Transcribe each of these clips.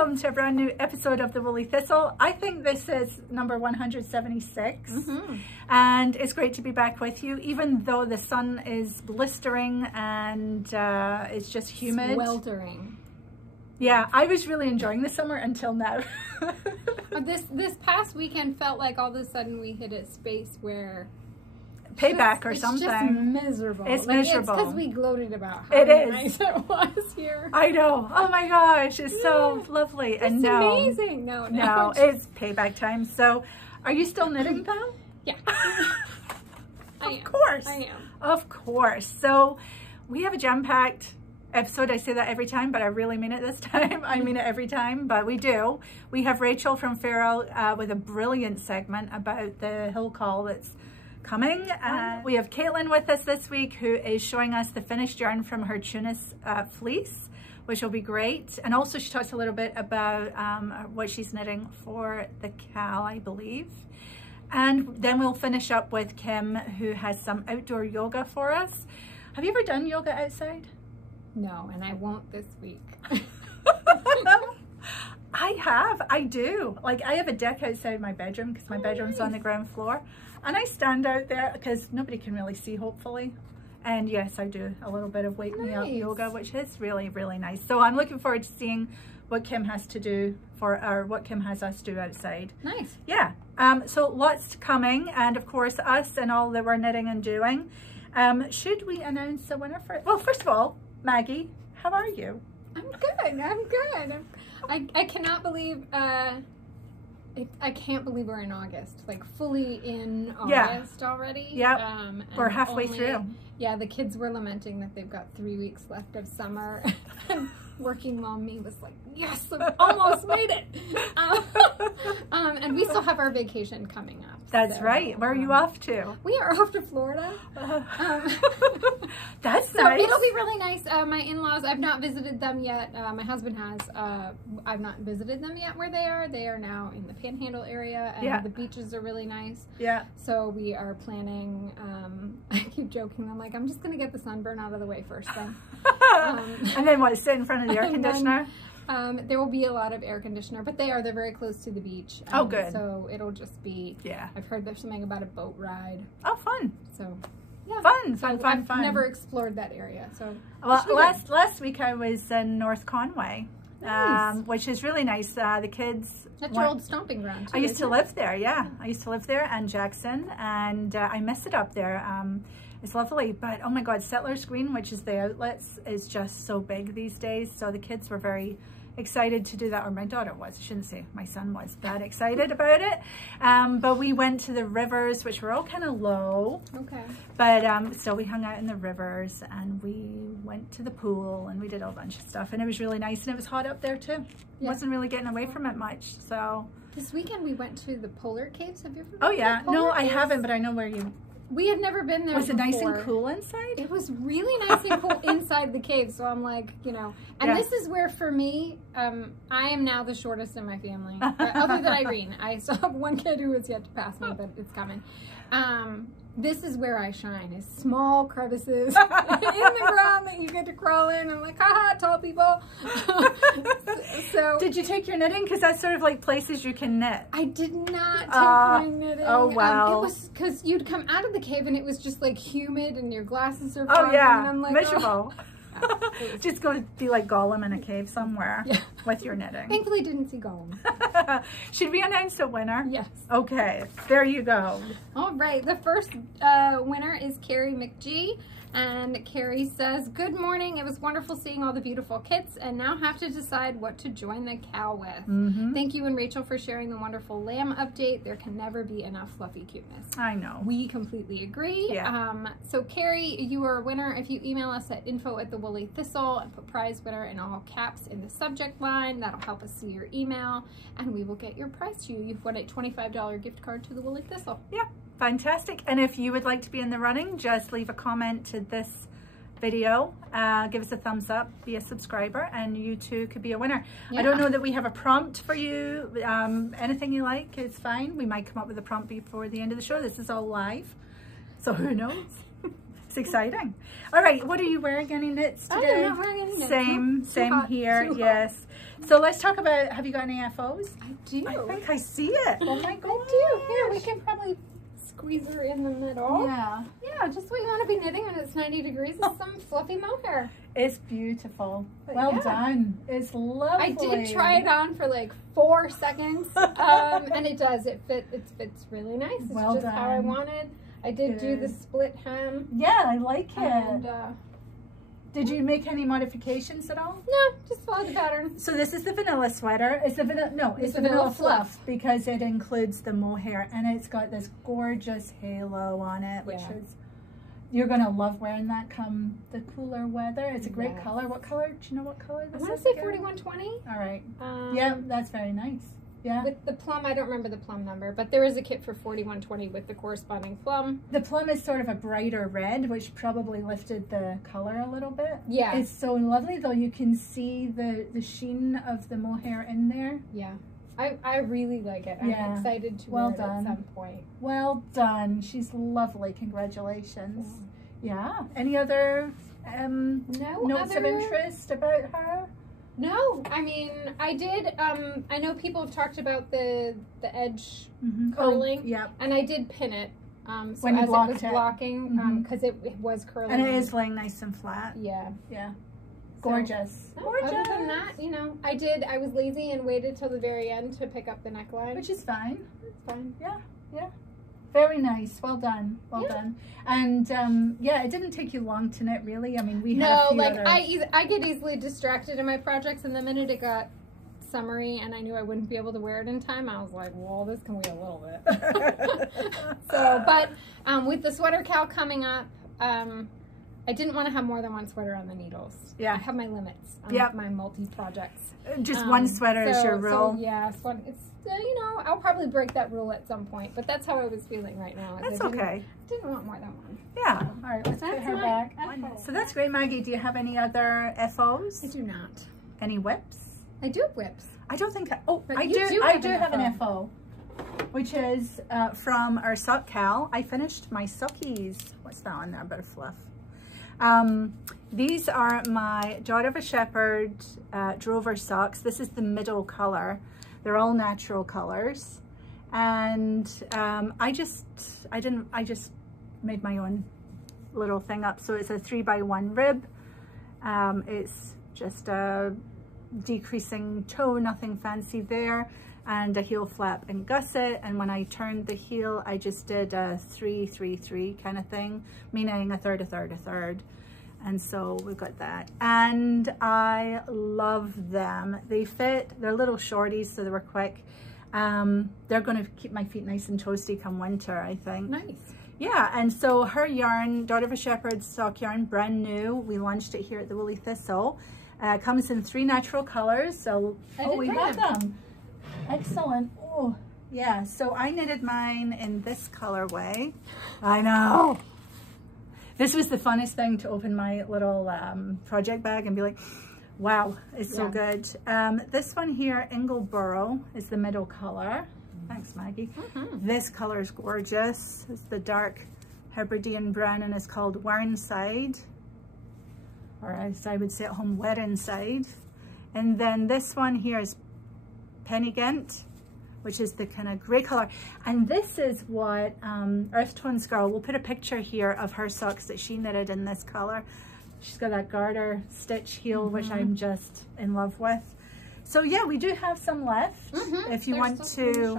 welcome to a brand new episode of The Woolly Thistle. I think this is number 176, and it's great to be back with you, even though the sun is blistering and it's just humid. Sweltering. Yeah, I was really enjoying the summer until now. This past weekend felt like all of a sudden we hit a space where payback or it's something. It's just miserable. It's miserable. It's because we gloated about how nice it was here. I know. Oh my gosh, it's so lovely. It's and no, amazing. No, it's payback time. So, are you still knitting, pal? Yeah. Of course. I am. Of course. So, we have a jam-packed episode. I say that every time, but I really mean it this time. I mean it every time, but we do. We have Rachel from Finull with a brilliant segment about the hill call that's coming. We have Caitlin with us this week, who is showing us the finished yarn from her Tunis fleece, which will be great. And also she talks a little bit about what she's knitting for the Cal, I believe. And then we'll finish up with Kim, who has some outdoor yoga for us. Have you ever done yoga outside? No, and I won't this week. I do. Like, I have a deck outside my bedroom because my bedroom's on the ground floor. And I stand out there because nobody can really see, hopefully. And yes, I do a little bit of wake me up yoga, which is really, really nice. So I'm looking forward to seeing what Kim has to do or what Kim has us do outside. Nice. Yeah. So lots coming, and of course us and all that we're knitting and doing. Should we announce the winner for it? Well, first of all, Maggie, how are you? I'm good. I'm good. I cannot believe I can't believe we're in August, like fully in August already. Yeah, we're halfway through. Yeah, the kids were lamenting that they've got 3 weeks left of summer. And working mom me was like, yes, I've almost made it. And we still have our vacation coming up. That's right. Where are you off to? We are off to Florida. That's so nice. It'll be really nice. My in-laws, I've not visited them yet. My husband has. I've not visited them yet where they are. They are now in the Panhandle area, and the beaches are really nice. Yeah. So we are planning, I keep joking, I'm like, I'm just going to get the sunburn out of the way first then. And then what, sit in front of the air conditioner? There will be a lot of air conditioner, but they're very close to the beach. Oh, good. So it'll just be, I've heard there's something about a boat ride. Oh, fun. So, yeah. Fun. I've never explored that area. So, well, last week I was in North Conway, which is really nice. The kids. That's your old stomping ground, too. I used to live there, I used to live there, and Jackson, and I miss it up there. It's lovely, but oh my God, Settlers Green, which is the outlets, is just so big these days. So the kids were very excited to do that, or my daughter was, I shouldn't say my son was that excited about it. But we went to the rivers, which were all kind of low. Okay. But so we hung out in the rivers, and we went to the pool, and we did a bunch of stuff, and it was really nice, and it was hot up there too. Yeah. Wasn't really getting away from it much, so. This weekend we went to the Polar Caves. Have you ever been? Oh yeah, no, I haven't, but I know where you. We had never been there. Was it nice and cool inside? It was really nice and cool inside the cave. So I'm like, you know, and this is where for me, I am now the shortest in my family, other than Irene. I still have one kid who has yet to pass me, but it's coming. This is where I shine, is small crevices in the ground that you get to crawl in. I'm like, haha, tall people. So did you take your knitting? Because that's sort of like places you can knit. I did not take my knitting. Oh, wow. It was because you'd come out of the cave and it was just like humid and your glasses are fogging. Oh, yeah. And I'm like, miserable. Just go be like Gollum in a cave somewhere with your knitting. Thankfully didn't see Gollum. Should we announce a winner? Yes. Okay, there you go. All right, the first winner is Carrie McGee. And Carrie says, good morning. It was wonderful seeing all the beautiful kits, and now have to decide what to join the Cal with. Thank you and Rachel for sharing the wonderful lamb update. There can never be enough fluffy cuteness. I know. We completely agree. Yeah. So Carrie, you are a winner if you email us at info@thewoollythistle and put prize winner in all caps in the subject line. That'll help us see your email, and we will get your prize to you. You've won a $25 gift card to the Woolly Thistle. Yeah. Fantastic. And if you would like to be in the running, just leave a comment to this video, give us a thumbs up, be a subscriber, and you too could be a winner. I don't know that we have a prompt for you. Anything you like is fine. We might come up with a prompt before the end of the show. This is all live, so who knows? It's exciting. All right, what are you wearing? Any knits today? I'm not wearing any knits. Same here. Yes. So let's talk about, have you got any FOs? I do. I think I see it. Oh my god. I do. Here, we can probably squeeze her in the middle. Yeah. Yeah, just what you want to be knitting when it's 90 degrees is some fluffy mohair. It's beautiful. But well yeah. done. It's lovely. I did try it on for like 4 seconds, and it does. It fits really nice. It's Well just how I done. wanted. I did do the split hem. Yeah, I like it. And, did you make any modifications at all? no, just follow the pattern. So this is the vanilla sweater. It's the vanilla, no, it's the vanilla fluff because it includes the mohair and it's got this gorgeous halo on it, which is, you're going to love wearing that come the cooler weather. It's a great color. What color? Do you know what color this is? I want to say 4120. All right. Yeah, that's very nice. Yeah. With the plum, I don't remember the plum number, but there is a kit for 4120 with the corresponding plum. The plum is sort of a brighter red, which probably lifted the color a little bit. Yeah. It's so lovely though. You can see the sheen of the mohair in there. Yeah. I really like it. I'm excited to wear it at some point. Well done. She's lovely. Congratulations. Yeah. Any other notes of interest about her? No, I mean, I did, I know people have talked about the edge curling, and I did pin it, so when you as it was blocking, because it was curling. And it is laying nice and flat. Yeah. Yeah. Gorgeous. So, gorgeous. Other than that, you know, I was lazy and waited till the very end to pick up the neckline. Which is fine. It's fine. Yeah, yeah. Very nice. Well done. Well done. And yeah, it didn't take you long to knit, really. I mean, we had a few like other... I get easily distracted in my projects, and the minute it got summery and I knew I wouldn't be able to wear it in time, I was like, well, this can wait a little bit. So, but with the sweater cowl coming up, I didn't want to have more than one sweater on the needles. Yeah, I have my limits on my multi-projects. Just one sweater is your rule. So yeah, it's you know, I'll probably break that rule at some point, but that's how I was feeling right now. That's okay. Didn't want more than one. Yeah. All right, let's put her back. So that's great, Maggie. Do you have any other FOs? I do not. Any whips? I do have whips. I don't think I do. I do have an FO, which is from our sock cowl. I finished my sockies. What's that on there? A bit of fluff. These are my Daughter of a Shepherd Drover socks. This is the middle color. They're all natural colors, and I just made my own little thing up. So it's a 3x1 rib. It's just a decreasing toe, nothing fancy there, and a heel flap and gusset. And when I turned the heel, I just did a 3-3-3 kind of thing, meaning a third, a third, a third. And so we've got that, and I love them. They fit, they're little shorties, so they were quick. They're going to keep my feet nice and toasty come winter, I think. Nice. Yeah, and so her yarn, Daughter of a Shepherd sock yarn, brand new. We launched it here at the Woolly Thistle. Comes in 3 natural colors. So we have them. Excellent. Oh, yeah. So I knitted mine in this colorway. I know. This was the funnest thing, to open my little project bag and be like, wow, it's so good. This one here, Ingleborough, is the middle color. Thanks, Maggie. This color is gorgeous. It's the dark Hebridean brown, and it's called Warnside, or as I would say at home, Werinside. And then this one here is Pennygent, which is the kind of gray color. And this is what Earth Tones Girl, we'll put a picture here of her socks that she knitted in this color. She's got that garter stitch heel, which I'm just in love with. So yeah, we do have some left. If you want to,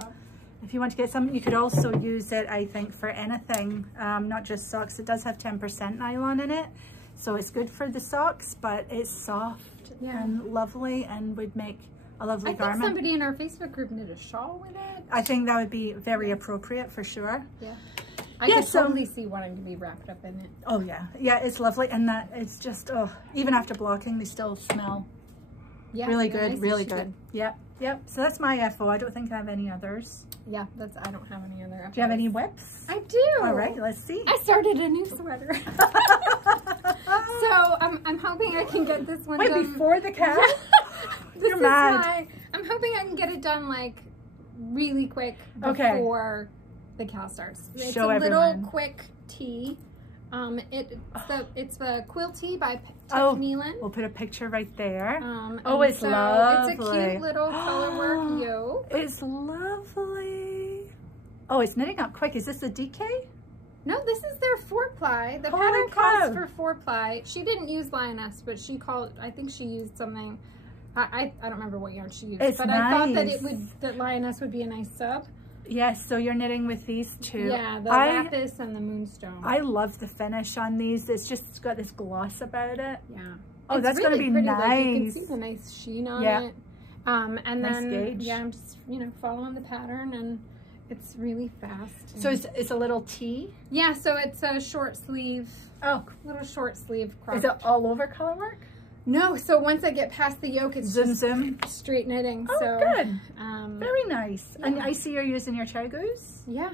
get some, you could also use it, I think, for anything, not just socks. It does have 10% nylon in it, so it's good for the socks, but it's soft and lovely and would make a lovely garment. I think somebody in our Facebook group knit a shawl with it. I think that would be very appropriate for sure. Yeah. I could totally see wanting to be wrapped up in it. Oh yeah. Yeah, it's lovely, and that it's just, even after blocking, they still smell really good, nice, really good. Yep. Yep. So that's my FO. I don't think I have any others. Yeah, I don't have any other FOs. Do you have any whips? I do. All right, let's see. I started a new sweater. So I'm hoping I can get this one done. Wait, before the cow? You're mad. I'm hoping I can get it done like really quick before the cow starts. It's a little quick tee. It's the Quill tee by Oh, Neilan. we'll put a picture right there. Oh, it's lovely. It's a cute little colorwork yoke. It's lovely. Oh, it's knitting up quick. Is this the DK? No, this is their 4-ply. The Holy pattern cow. calls for 4-ply. She didn't use Lyonesse, but she called, I think she used something, I don't remember what yarn she used, but nice. I thought that Lyonesse would be a nice sub. Yes, so you're knitting with these two. Yeah, the lapis and the moonstone. I love the finish on these. It's just got this gloss about it. Yeah. Oh, it's that's really going to be pretty. nice. Like, you can see the nice sheen on it. And nice then, gauge. yeah, I'm just, following the pattern, and it's really fast. So it's a little tee? Yeah, so it's a short sleeve. Oh. Little short sleeve crop. Is it all over color work? No, so once I get past the yoke, it's just straight knitting. Oh, so good. Very nice. Yeah. And I see you're using your ChiaoGoos. Yeah.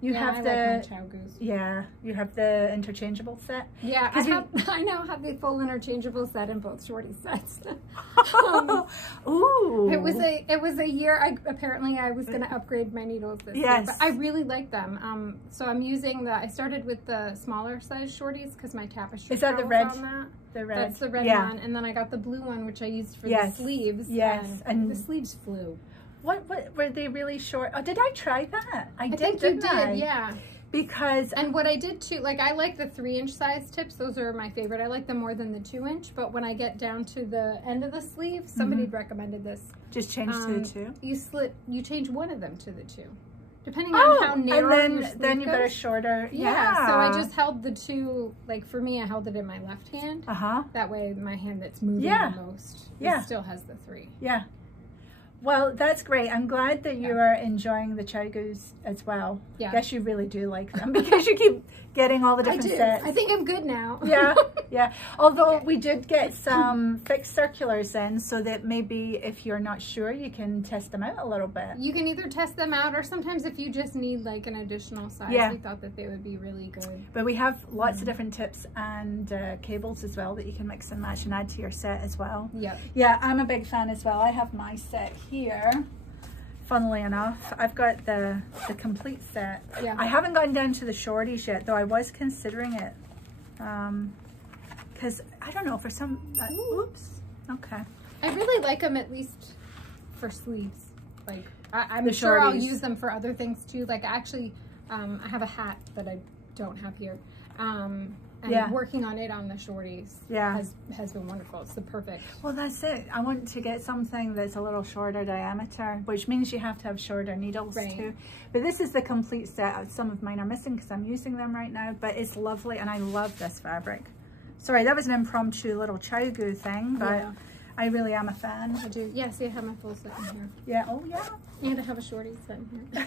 You have I the like my ChiaoGoos. Yeah, you have the interchangeable set. Yeah, I now have the full interchangeable set in both shorty sets. Ooh. It was a year. Apparently I was going to upgrade my needles this year, but I really like them. So I'm using I started with the smaller size shorties because my tapestry. Is that the red? On that. The red. That's the red one, and then I got the blue one, which I used for the sleeves. Yes, and the sleeves flew. What were they really short? Oh, did I try that? I think you did, yeah. Because what I did too, like I like the 3-inch size tips. Those are my favorite. I like them more than the 2-inch. But when I get down to the end of the sleeve, somebody recommended this. Just change to the 2. You change one of them to the 2, depending on how narrow and your sleeve then you goes. got a shorter. Yeah. So I just held the 2. Like for me, I held it in my left hand. That way, my hand that's moving the most, still has the 3. Yeah. Well, that's great. I'm glad that you are enjoying the ChiaoGoos as well. Yeah. I guess you really do like them because you keep getting all the different sets. I think I'm good now. Yeah, yeah. Although we did get some fixed circulars in, so that maybe if you're not sure, you can test them out a little bit. You can either test them out, or sometimes if you just need like an additional size, we thought that they would be really good. But we have lots of different tips and cables as well that you can mix and match and add to your set as well. Yeah. Yeah, I'm a big fan as well. I have my set here. Funnily enough, I've got the complete set. Yeah. I haven't gotten down to the shorties yet, though I was considering it. Because, I don't know, for some... oops. Okay. I really like them, at least for sleeves. Like, I'm sure I'll use them for other things, too. Like, actually, I have a hat that I don't have here. And working on it on the shorties has been wonderful. It's the perfect. Well, that's it. I want to get something that's a little shorter diameter, which means you have to have shorter needles too. But this is the complete set. Some of mine are missing because I'm using them right now, but it's lovely and I love this fabric. Sorry, that was an impromptu little ChiaoGoo thing, but I really am a fan. I do. Yeah, see, I have my full set in here. Yeah, oh yeah. And I have a shorty set in here.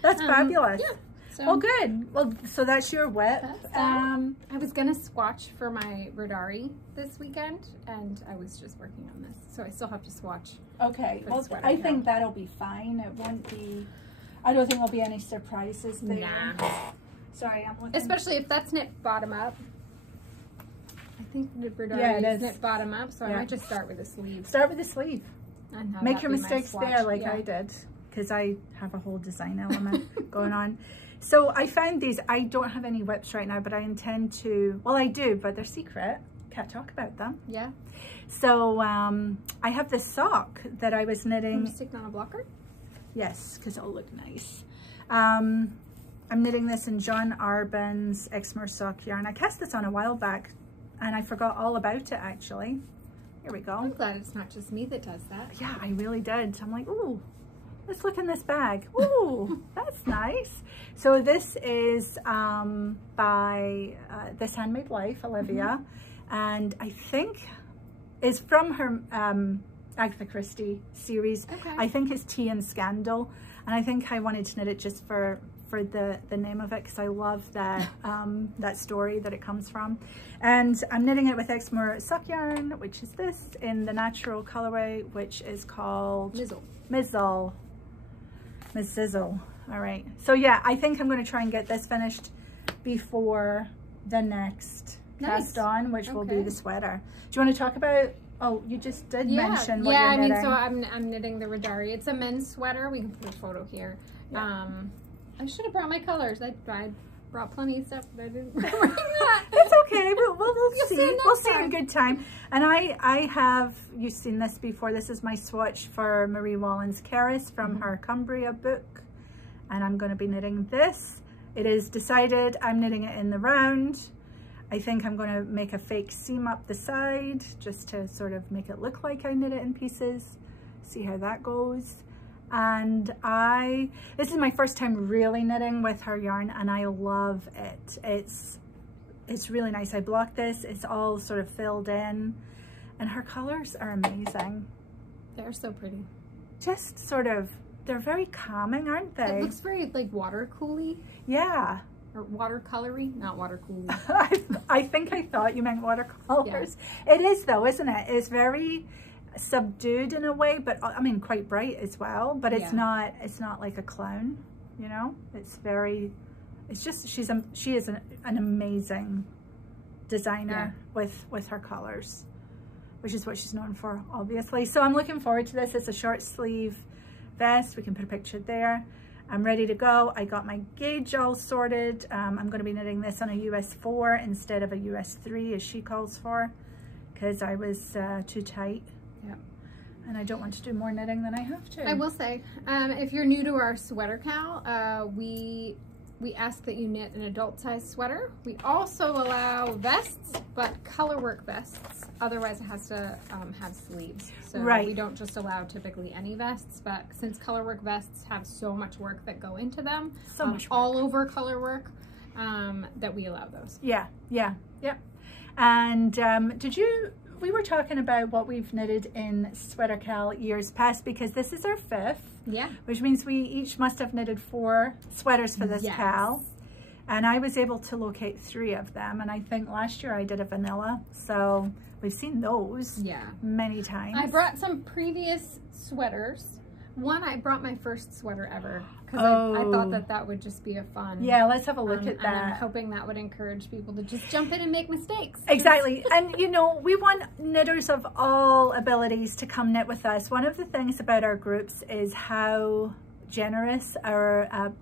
That's fabulous. Yeah. So, well, good. Well, so that's your whip. I was going to swatch for my Riddari this weekend, and I was just working on this. So I still have to swatch. Okay. Well, I think that'll be fine. It won't be... I don't think there'll be any surprises there. Nah. Sorry, I'm looking... Especially if that's knit bottom up. I think the Riddari is knit bottom up, so I might just start with the sleeve. Start with the sleeve. Make your mistakes there like I did, because I have a whole design element going on. So I found these. I don't have any whips right now, but I intend to. Well, I do, but they're secret. Can't talk about them. Yeah. So I have this sock that I was knitting. You stick on a blocker? Yes, because it'll look nice. I'm knitting this in John Arbon's Exmoor sock yarn. I cast this on a while back, and I forgot all about it actually. Here we go. I'm glad it's not just me that does that. Yeah, I really did. I'm like, ooh. Let's look in this bag. Ooh, that's nice. So this is by This Handmade Life, Olivia, and I think it's from her Agatha Christie series. Okay. I think it's Tea and Scandal, and I think I wanted to knit it just for the name of it because I love that that story that it comes from. And I'm knitting it with Exmoor sock yarn, which is this in the natural colorway, which is called Mizzle. Miss Sizzle. All right. So yeah, I think I'm going to try and get this finished before the next cast on, which will be the sweater. Do you want to talk about? Oh, you just did mention what you're knitting. So I'm knitting the Riddari. It's a men's sweater. We can put a photo here. Yeah. I should have brought my colors. I brought plenty of stuff, but I didn't bring that. It's okay. We'll see. We'll see in good time. And I have, you've seen this before. This is my swatch for Marie Wallin's Keris from her Cumbria book. And I'm going to be knitting this. It is decided I'm knitting it in the round. I think I'm going to make a fake seam up the side just to sort of make it look like I knit it in pieces. See how that goes. And this is my first time really knitting with her yarn, and I love it. It's really nice. I blocked this. It's all sort of filled in, and her colors are amazing. They're so pretty. Just sort of, they're very calming, aren't they? It looks very like watercooly. Yeah. Or watercolory, not watercooly. I think I thought you meant watercolors. Yeah. It is though, isn't it? It's very subdued in a way, but I mean quite bright as well. But it's not like a clown, you know. It's just she is an amazing designer with her colors, which is what she's known for, obviously. So I'm looking forward to this. It's a short sleeve vest. We can put a picture there. I'm ready to go. I got my gauge all sorted. I'm going to be knitting this on a US 4 instead of a US 3 as she calls for, because I was too tight. Yeah. And I don't want to do more knitting than I have to. I will say, if you're new to our sweater cal, we ask that you knit an adult size sweater. We also allow vests, but colorwork vests. Otherwise it has to have sleeves. So we don't just allow typically any vests, but since colorwork vests have so much work that go into them, so much all over colorwork, that we allow those. Yeah. And we were talking about what we've knitted in Sweater Cal years past, because this is our 5th. Yeah. Which means we each must have knitted 4 sweaters for this cal. And I was able to locate 3 of them. And I think last year I did a vanilla. So we've seen those many times. I brought some previous sweaters. One, I brought my first sweater ever, because I thought that would just be a fun. Yeah, let's have a look at that. And I'm hoping that would encourage people to just jump in and make mistakes. Exactly. And you know, we want knitters of all abilities to come knit with us. One of the things about our groups is how generous our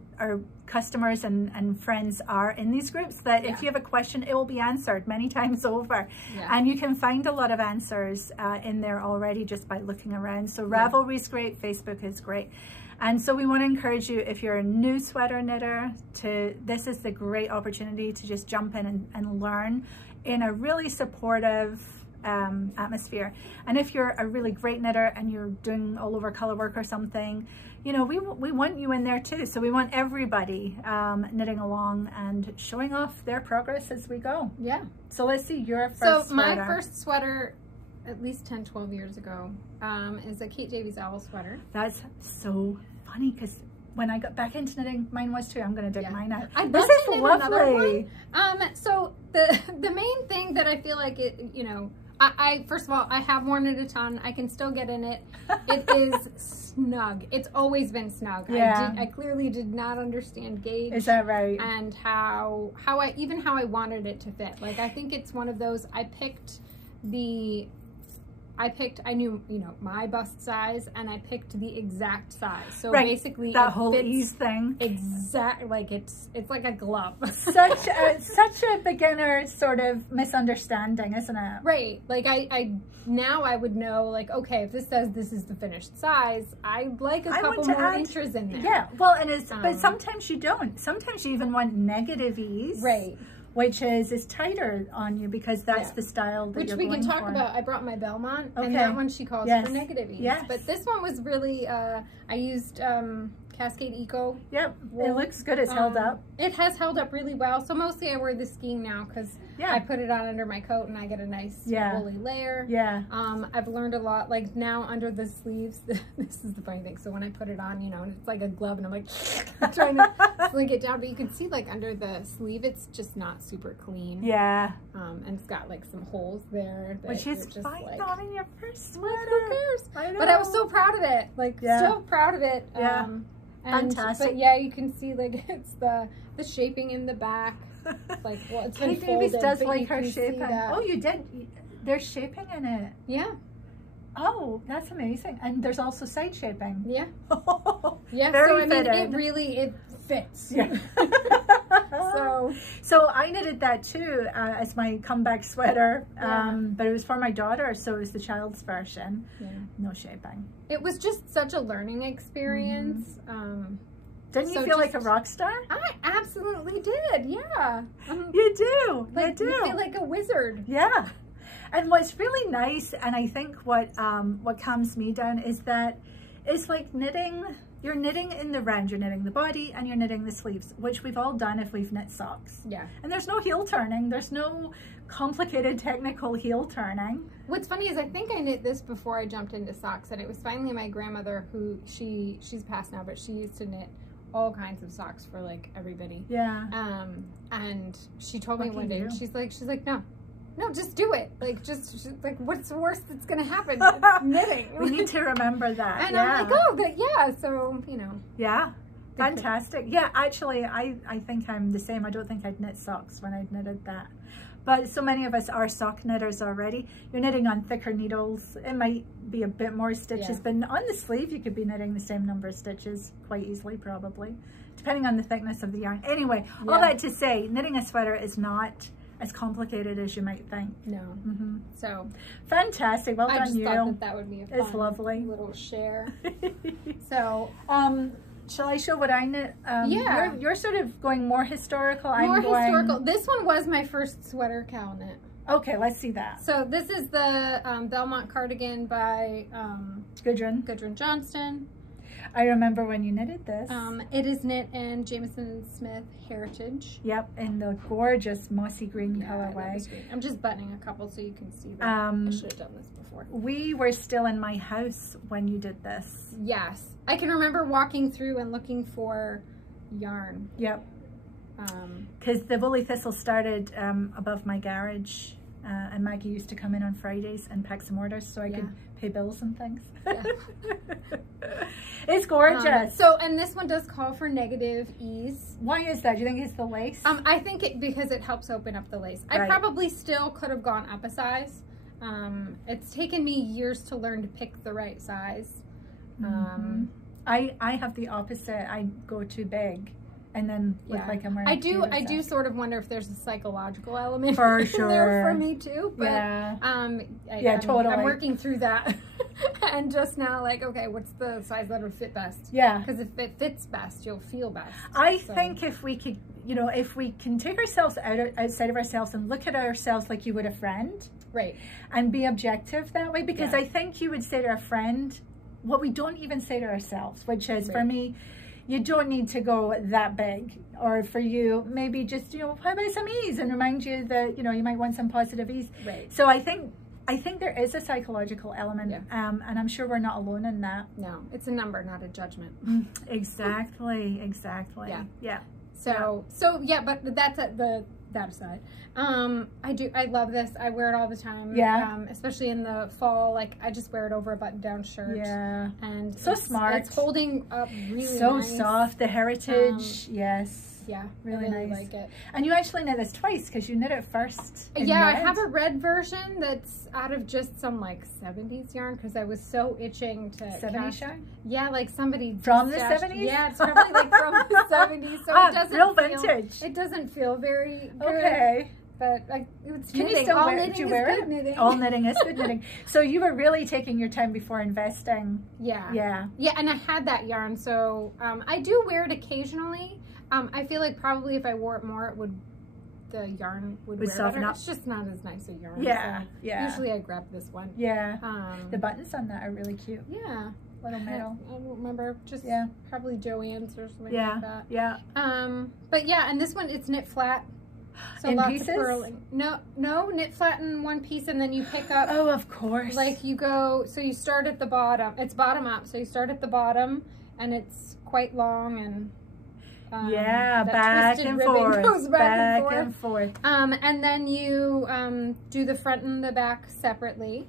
customers and friends are in these groups, that if you have a question, it will be answered many times over. And you can find a lot of answers in there already just by looking around. So Ravelry is great, Facebook is great. And so we want to encourage you, if you're a new sweater knitter, this is the great opportunity to just jump in and learn in a really supportive atmosphere. And if you're a really great knitter and you're doing all over color work or something, you know, we want you in there too. So we want everybody knitting along and showing off their progress as we go. Yeah. So let's see your first sweater. My first sweater, at least 10, 12 years ago, is a Kate Davies owl sweater. That's so funny, because when I got back into knitting, mine was too. I'm going to dig mine out. This is lovely. So the main thing that I feel like it, you know, I first of all, I have worn it a ton. I can still get in it. It is snug. It's always been snug. Yeah. I clearly did not understand gauge. Is that right? And how I wanted it to fit. Like, I think it's one of those, I knew, you know, my bust size, and I picked the exact size. So basically that whole ease thing. Exactly, like it's like a glove. such a beginner sort of misunderstanding, isn't it? Right. Like now I would know, like, okay, if this says this is the finished size, I'd like a couple more inches in there. Yeah. Well, and but sometimes you don't. Sometimes you even want negative ease. Right. Which is tighter on you, because that's the style that you're going for. Which we can talk about. I brought my Belmont, and that one she calls for negative ease. Yes. But this one was really, I used Cascade Eco. Yep, wool. It looks good. It's held up. It has held up really well. So mostly I wear this skiing now, because I put it on under my coat and I get a nice woolly layer. Yeah. I've learned a lot. Like, now under the sleeves, this is the funny thing. So when I put it on, you know, and it's like a glove, and I'm like trying to slink it down, but you can see, like, under the sleeve, it's just not super clean. Yeah. And it's got like some holes there. Which is just fine. Like, I mean, your first sweater. Like, who cares? I know. But I was so proud of it. Like, so proud of it. Yeah. Fantastic. But yeah, you can see, like, it's the shaping in the back. Like, well, it's Kate Davies does like her shaping. Oh, you did. There's shaping in it. Yeah. Oh, that's amazing. And there's also side shaping. Yeah. Yeah. Very so I mean, it fits. Yeah. So I knitted that too as my comeback sweater, but it was for my daughter, so it was the child's version. No shaping. It was just such a learning experience. Didn't you feel like a rock star? I absolutely did, yeah. You do, like, you feel like a wizard. Yeah. And what's really nice, and I think what calms me down, is that it's like knitting. You're knitting in the round. You're knitting the body and you're knitting the sleeves, which we've all done if we've knit socks. Yeah. And there's no heel turning. There's no complicated technical heel turning. What's funny is I think I knit this before I jumped into socks, and it was finally my grandmother who she's passed now, but she used to knit all kinds of socks for like everybody. Yeah. And she told me one day, she's like, no, just do it. Like, just like, what's the worst that's gonna happen? It's knitting. We need to remember that. And I'm like, oh, but yeah. So Yeah. Fantastic. Yeah, actually, I think I'm the same. I don't think I'd knit socks when I'd knitted that. But so many of us are sock knitters already. You're knitting on thicker needles. It might be a bit more stitches, but on the sleeve, you could be knitting the same number of stitches quite easily, probably, depending on the thickness of the yarn. Anyway, all that to say, knitting a sweater is not as complicated as you might think. No. So fantastic. Well done, I just thought that would be a fun it's lovely little share. So shall I show what I knit? Yeah. You're sort of going more historical. More historical. This one was my first sweater cowl knit. Okay, let's see that. So this is the Belmont cardigan by Gudrun Johnston. I remember when you knitted this. It is knit in Jamieson Smith Heritage. Yep, in the gorgeous mossy green colorway. I'm just buttoning a couple so you can see that. I should have done this before. We were still in my house when you did this. Yes. I can remember walking through and looking for yarn. Yep. Because the Woolly Thistle started above my garage, and Maggie used to come in on Fridays and pack some orders so I could pay bills and things. Yeah. It's gorgeous. And this one does call for negative ease. Why is that? Do you think it's the lace? I think because it helps open up the lace. I probably still could have gone up a size. It's taken me years to learn to pick the right size. I have the opposite. I go too big and then look like I'm wearing I do sort of wonder if there's a psychological element for in sure there for me too. But totally. I'm working through that. And just now, like, okay, what's the size that would fit best? Yeah. Because if it fits best, you'll feel best. I think if we could, if we can take ourselves outside of ourselves and look at ourselves like you would a friend. Right. And be objective that way. Because I think you would say to a friend what we don't even say to ourselves, which is, for me, you don't need to go that big. Or for you, maybe just, how about some ease, and remind you that, you might want some positive ease. Right. So I think there is a psychological element, and I'm sure we're not alone in that. No, it's a number, not a judgment. Exactly. Yeah. So but that's that aside. I love this. I wear it all the time. Yeah. Especially in the fall. Like, I just wear it over a button-down shirt. Yeah. And so smart. It's holding up really so nice. soft. The heritage. Yes. Yeah, really I really nice. like it. And you actually knit this twice because you knit it first. Yeah, red. I have a red version that's out of just some like 70s yarn because I was so itching to 70s yarn? Yeah, like somebody from the 70s? Yeah, it's probably like from the 70s. So it doesn't real feel, vintage. It doesn't feel very good. Okay. But like, it's Can knitting. you still all wear knitting it? Do you is wear good it? knitting. All knitting is good knitting. So you were really taking your time before investing. Yeah. Yeah. Yeah, and I had that yarn, so I do wear it occasionally. I feel like probably if I wore it more, the yarn would wear soften better. up. It's just not as nice a yarn. Yeah, so yeah. Usually I grab this one. Yeah. The buttons on that are really cute. Yeah. Little metal. I don't remember. Just probably Joann's or something like that. Yeah. But yeah, and this one, it's knit flat. So in lots pieces? of purling. No, knit flat in one piece and then you pick up. Oh, of course. Like you go, so you start at the bottom. It's bottom up. So you start at the bottom and it's quite long and back and forth. Goes back and forth. And then you do the front and the back separately.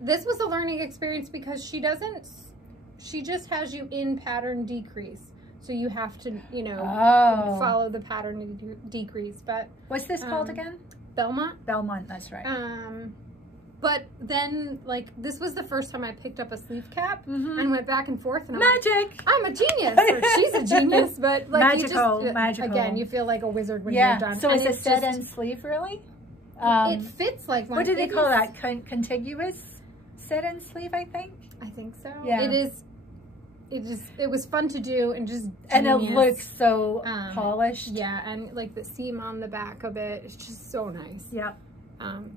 This was a learning experience because she just has you in pattern decrease. So you have to, follow the pattern decrease. But what's this called again? Belmont. Belmont, that's right. But then, like, this was the first time I picked up a sleeve cap and went back and forth. And Magic! I'm a genius. Or she's a genius. But, like, magical. Again, you feel like a wizard when you're done. So is it set-in sleeve, really? It fits like one. What do they call that? Contiguous set-in sleeve, I think? I think so. Yeah. It was fun to do and just genius. And it looks so polished. Yeah, and like the seam on the back of it, it's just so nice. Yep.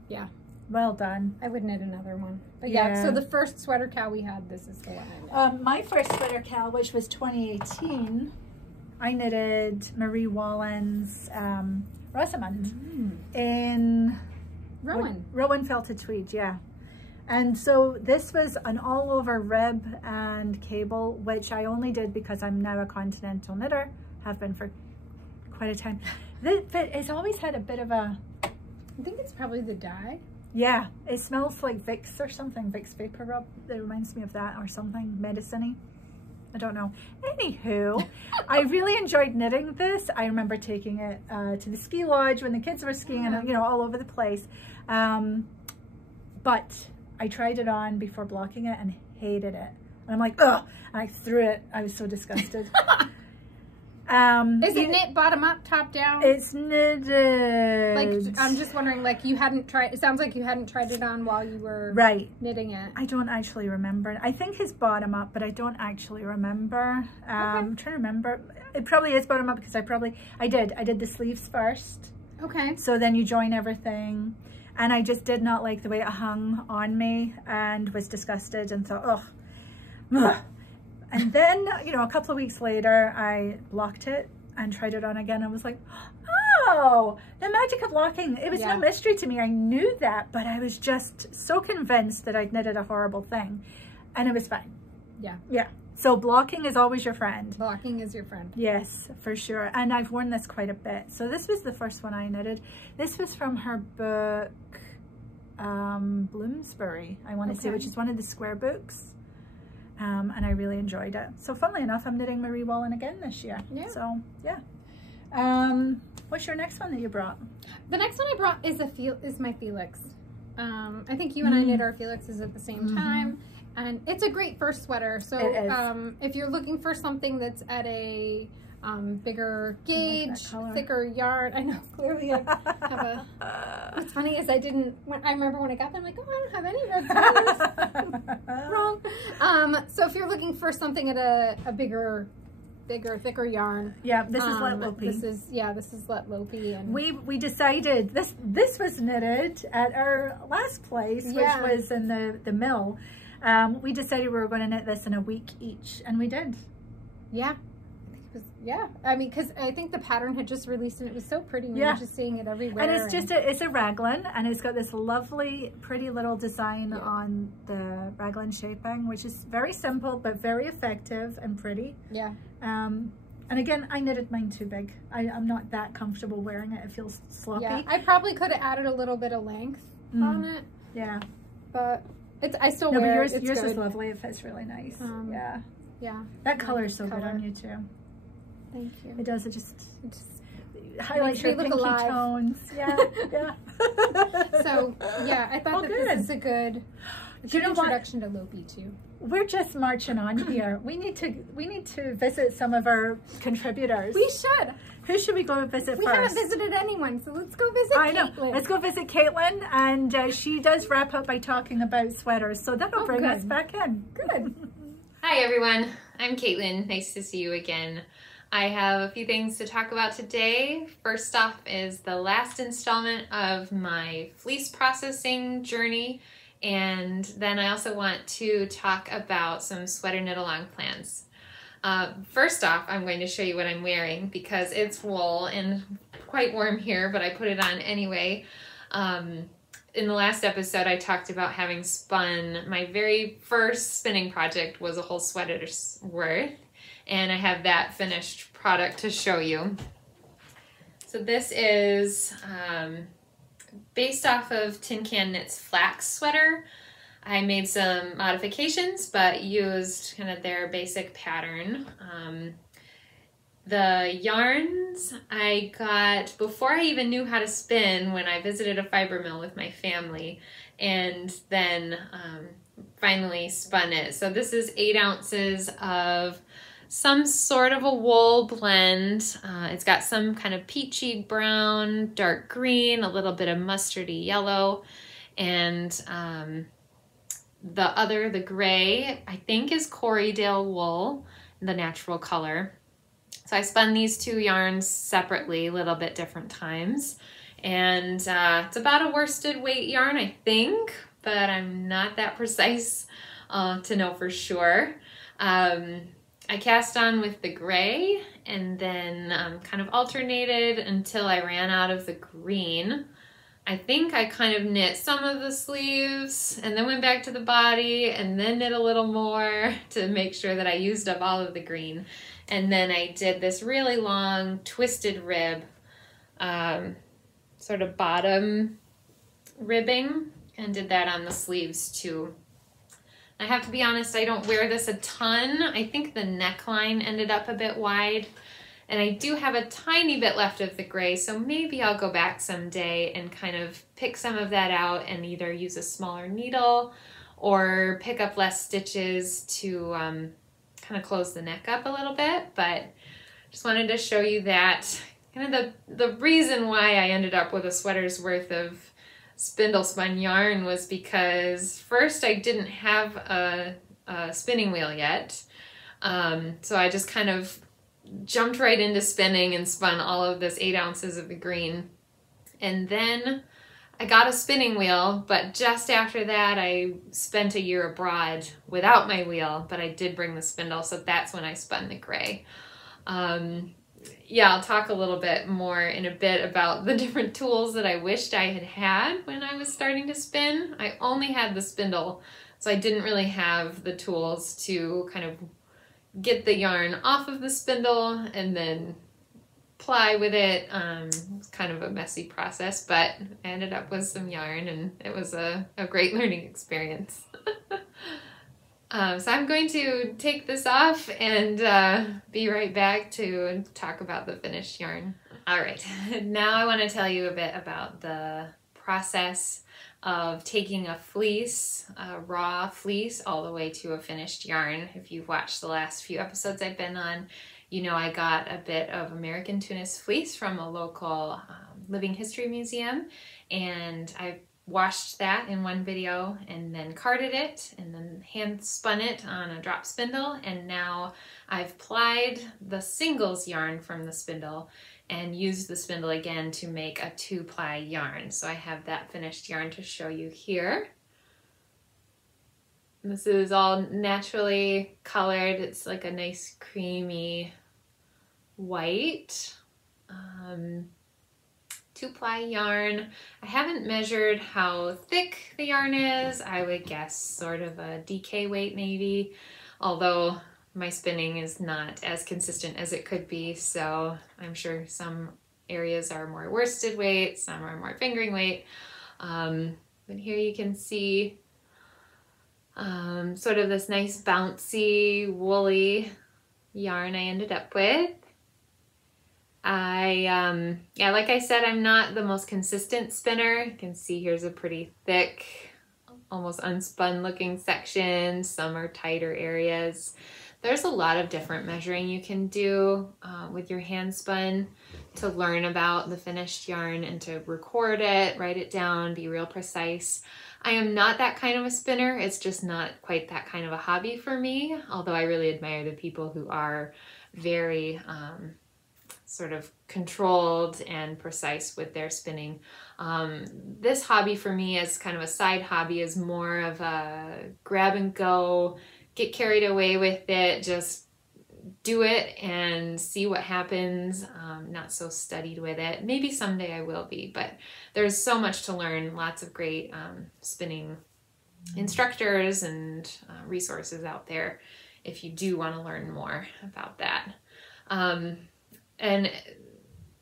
Yeah. Well done. I would knit another one. But yeah, so the first sweater cow we had, this is the one I knit. My first sweater cow, which was 2018, I knitted Marie Wallin's Rosamond in Rowan felted tweed, yeah. And so this was an all over rib and cable, which I only did because I'm now a continental knitter, have been for quite a time. It's always had a bit of a... I think it's probably the dye. Yeah, it smells like Vicks or something, Vicks Vapor Rub. It reminds me of that or something, medicine-y. I don't know. Anywho, I really enjoyed knitting this. I remember taking it to the ski lodge when the kids were skiing, and, you know, all over the place. But I tried it on before blocking it and hated it. And I'm like, ugh, and I threw it. I was so disgusted. Is it knit bottom up, top down? It's knitted. Like, I'm just wondering, like, you hadn't tried, it sounds like you hadn't tried it on while you were knitting it. I don't actually remember. I think it's bottom up, but I don't actually remember. I'm trying to remember. It probably is bottom up because I did the sleeves first. Okay. So then you join everything. And I just did not like the way it hung on me and was disgusted and thought, ugh. And then, you know, a couple of weeks later, I blocked it and tried it on again. I was like, oh, the magic of blocking. It was no mystery to me. I knew that, but I was just so convinced that I'd knitted a horrible thing. And it was fine. Yeah. Yeah. So blocking is always your friend. Blocking is your friend. Yes, for sure. And I've worn this quite a bit. So this was the first one I knitted. This was from her book, Bloomsbury, I want to say, which is one of the square books. And I really enjoyed it. So funnily enough, I'm knitting Marie Wallin again this year. Yeah. So, yeah. What's your next one that you brought? The next one I brought is my Felix. I think you and I knit our Felixes at the same time. And it's a great first sweater. So if you're looking for something that's at a bigger gauge, thicker yarn. I know, clearly I have a... What's funny is I remember when I got them, I'm like, oh, I don't have any red sweaters. Wrong. So if you're looking for something at a bigger, thicker yarn. Yeah, this is Let Lopey. This is Let Lopey. And we decided, this was knitted at our last place, which was in the mill. We decided we were going to knit this in a week each, and we did. Yeah. I mean, because I think the pattern had just released and it was so pretty. We were just seeing it everywhere. And it's just it's a raglan, and it's got this lovely, pretty little design on the raglan shaping, which is very simple but very effective and pretty. Yeah. And again, I knitted mine too big. I'm not that comfortable wearing it. It feels sloppy. Yeah, I probably could have added a little bit of length on it. Yeah. But I still wear it. Yours is lovely. It fits really nice. Yeah. Yeah. That color is so good on you too. Thank you. It does. It just highlights your pinky tones. Yeah, yeah. So yeah, I thought that this is a good introduction to Lopey too. We're just marching on here. We need to visit some of our contributors. We should. Who should we go visit first? We haven't visited anyone, so let's go visit Caitlin. Let's go visit Caitlin, and she does wrap up by talking about sweaters, so that'll bring us back in. Good. Hi everyone, I'm Caitlin. Nice to see you again. I have a few things to talk about today. First off is the last installment of my fleece processing journey, and then I also want to talk about some sweater knit along plans. First off, I'm going to show you what I'm wearing because it's wool and quite warm here, but I put it on anyway. In the last episode, I talked about having spun. My very first spinning project was a whole sweater's worth, and I have that finished product to show you. So this is based off of Tin Can Knit's flax sweater. I made some modifications, but used kind of their basic pattern. The yarns I got before I even knew how to spin when I visited a fiber mill with my family. and then finally spun it. So this is 8 ounces of some sort of a wool blend. It's got some kind of peachy brown, dark green, a little bit of mustardy yellow, and the gray, I think, is Corriedale wool, the natural color. So I spun these 2 yarns separately, a little bit different times. And it's about a worsted weight yarn, I think, but I'm not that precise to know for sure. I cast on with the gray and then kind of alternated until I ran out of the green. I think I kind of knit some of the sleeves and then went back to the body and then knit a little more to make sure that I used up all of the green. And then I did this really long twisted rib, sort of bottom ribbing, and did that on the sleeves too. I have to be honest, I don't wear this a ton. I think the neckline ended up a bit wide, and I do have a tiny bit left of the gray, so maybe I'll go back someday and kind of pick some of that out and either use a smaller needle or pick up less stitches to kind of close the neck up a little bit. But just wanted to show you that kind of the reason why I ended up with a sweater's worth of spindle spun yarn was because first I didn't have a spinning wheel yet, so I just kind of jumped right into spinning and spun all of this 8 ounces of the green. And then I got a spinning wheel, but just after that I spent a year abroad without my wheel, but I did bring the spindle, so that's when I spun the gray. Yeah, I'll talk a little bit more in a bit about the different tools that I wished I had had when I was starting to spin. I only had the spindle, so I didn't really have the tools to kind of get the yarn off of the spindle and then ply with it. It's kind of a messy process, but I ended up with some yarn and it was a great learning experience. So I'm going to take this off and be right back to talk about the finished yarn. All right, now I want to tell you a bit about the process of taking a fleece, a raw fleece, all the way to a finished yarn. If you've watched the last few episodes I've been on, you know I got a bit of American Tunis fleece from a local living history museum, and I washed that in one video and then carded it and then hand spun it on a drop spindle, and now I've plied the singles yarn from the spindle and used the spindle again to make a 2-ply yarn. So I have that finished yarn to show you here. This is all naturally colored. It's like a nice creamy white. 2-ply yarn. I haven't measured how thick the yarn is. I would guess sort of a DK weight maybe, although my spinning is not as consistent as it could be, so I'm sure some areas are more worsted weight, some are more fingering weight. But here you can see sort of this nice bouncy woolly yarn I ended up with. Yeah, like I said, I'm not the most consistent spinner. You can see here's a pretty thick, almost unspun looking section. Some are tighter areas. There's a lot of different measuring you can do with your hand spun to learn about the finished yarn and to record it, write it down, be real precise. I am not that kind of a spinner. It's just not quite that kind of a hobby for me, although I really admire the people who are very sort of controlled and precise with their spinning. This hobby for me as kind of a side hobby is more of a grab and go, get carried away with it, just do it and see what happens. Not so studied with it. Maybe someday I will be, but there's so much to learn. Lots of great spinning instructors and resources out there if you do want to learn more about that. And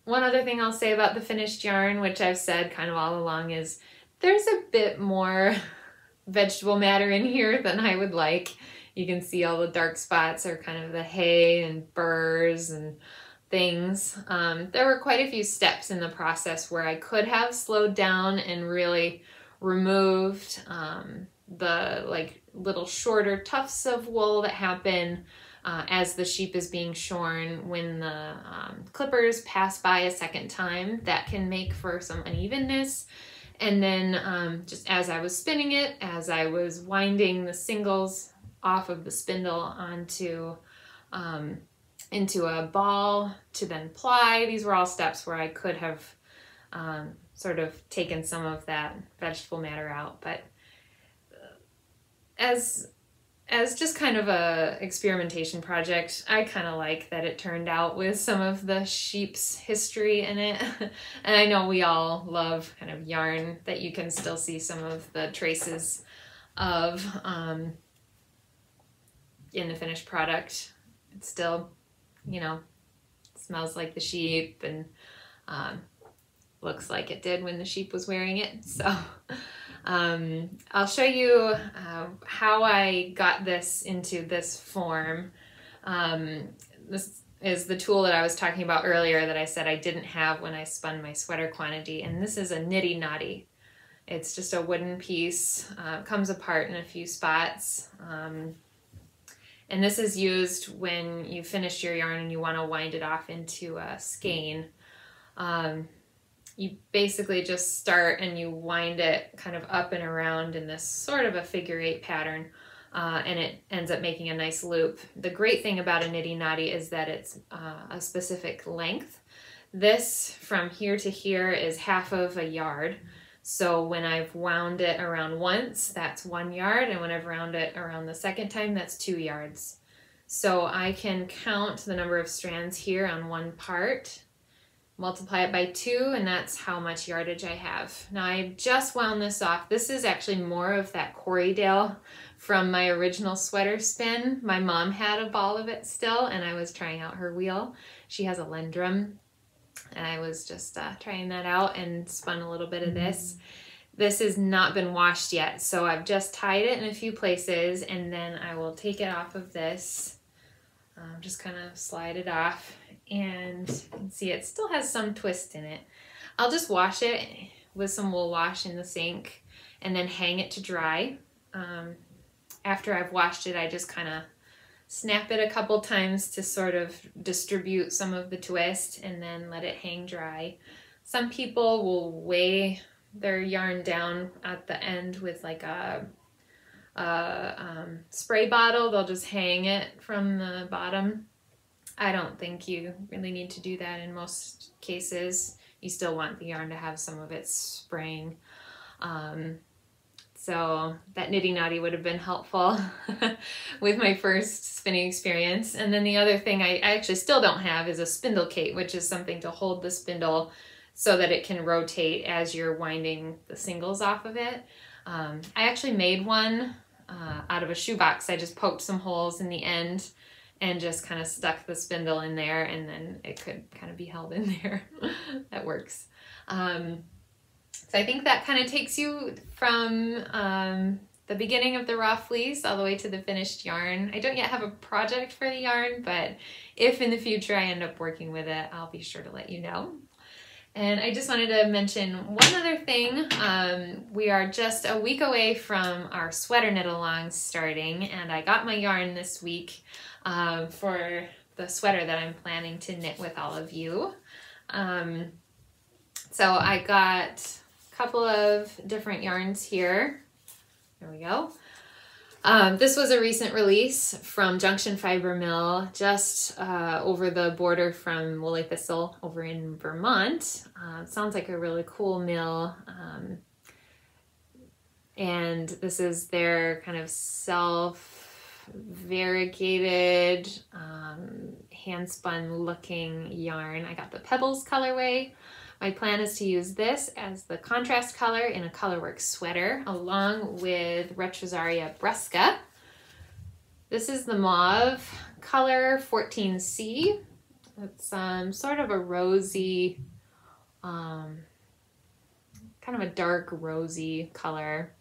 one other thing I'll say about the finished yarn, which I've said kind of all along, is there's a bit more vegetable matter in here than I would like. You can see all the dark spots are kind of the hay and burrs and things. There were quite a few steps in the process where I could have slowed down and really removed the like little shorter tufts of wool that happen as the sheep is being shorn. When the clippers pass by a second time, that can make for some unevenness. And then just as I was spinning it, as I was winding the singles off of the spindle onto into a ball to then ply, these were all steps where I could have sort of taken some of that vegetable matter out. But as just kind of a experimentation project, I kind of like that it turned out with some of the sheep's history in it. And I know we all love kind of yarn that you can still see some of the traces of in the finished product. It's still, you know, smells like the sheep and looks like it did when the sheep was wearing it. So I'll show you how I got this into this form. This is the tool that I was talking about earlier that I said I didn't have when I spun my sweater quantity, and this is a nitty knotty. It's just a wooden piece, comes apart in a few spots, and this is used when you finish your yarn and you want to wind it off into a skein. You basically just start and you wind it kind of up and around in this sort of a figure 8 pattern, and it ends up making a nice loop. The great thing about a nitty knotty is that it's a specific length. This from here to here is half of a yard. So when I've wound it around once, that's 1 yard, and when I've wound it around the second time, that's 2 yards. So I can count the number of strands here on one part, multiply it by 2, and that's how much yardage I have. Now I just wound this off. This is actually more of that Corriedale from my original sweater spin. My mom had a ball of it still, and I was trying out her wheel. She has a Lendrum, and I was just trying that out and spun a little bit of this. This has not been washed yet, so I've just tied it in a few places, and then I will take it off of this. Just kind of slide it off, and you can see it still has some twist in it. I'll just wash it with some wool wash in the sink and then hang it to dry. After I've washed it, I just kind of snap it a couple times to sort of distribute some of the twist and then let it hang dry. Some people will weigh their yarn down at the end with like a spray bottle. They'll just hang it from the bottom. I don't think you really need to do that in most cases. You still want the yarn to have some of its spraying. So that nitty knotty would have been helpful with my first spinning experience. And then the other thing I actually still don't have is a spindle cate, which is something to hold the spindle so that it can rotate as you're winding the singles off of it. I actually made one out of a shoebox. I just poked some holes in the end and just kind of stuck the spindle in there, and then it could kind of be held in there. That works. So I think that kind of takes you from the beginning of the raw fleece all the way to the finished yarn. I don't yet have a project for the yarn, but if in the future I end up working with it, I'll be sure to let you know. And I just wanted to mention one other thing. We are just a week away from our sweater knit along starting, and I got my yarn this week for the sweater that I'm planning to knit with all of you. So I got a couple of different yarns here. There we go. This was a recent release from Junction Fiber Mill, just over the border from Woolly Thistle over in Vermont. It sounds like a really cool mill. And this is their kind of self-variegated, hand-spun looking yarn. I got the Pebbles colorway. My plan is to use this as the contrast color in a Colorworks sweater along with Retrosaria Brusca. This is the mauve color 14C. It's sort of a rosy, kind of a dark rosy color.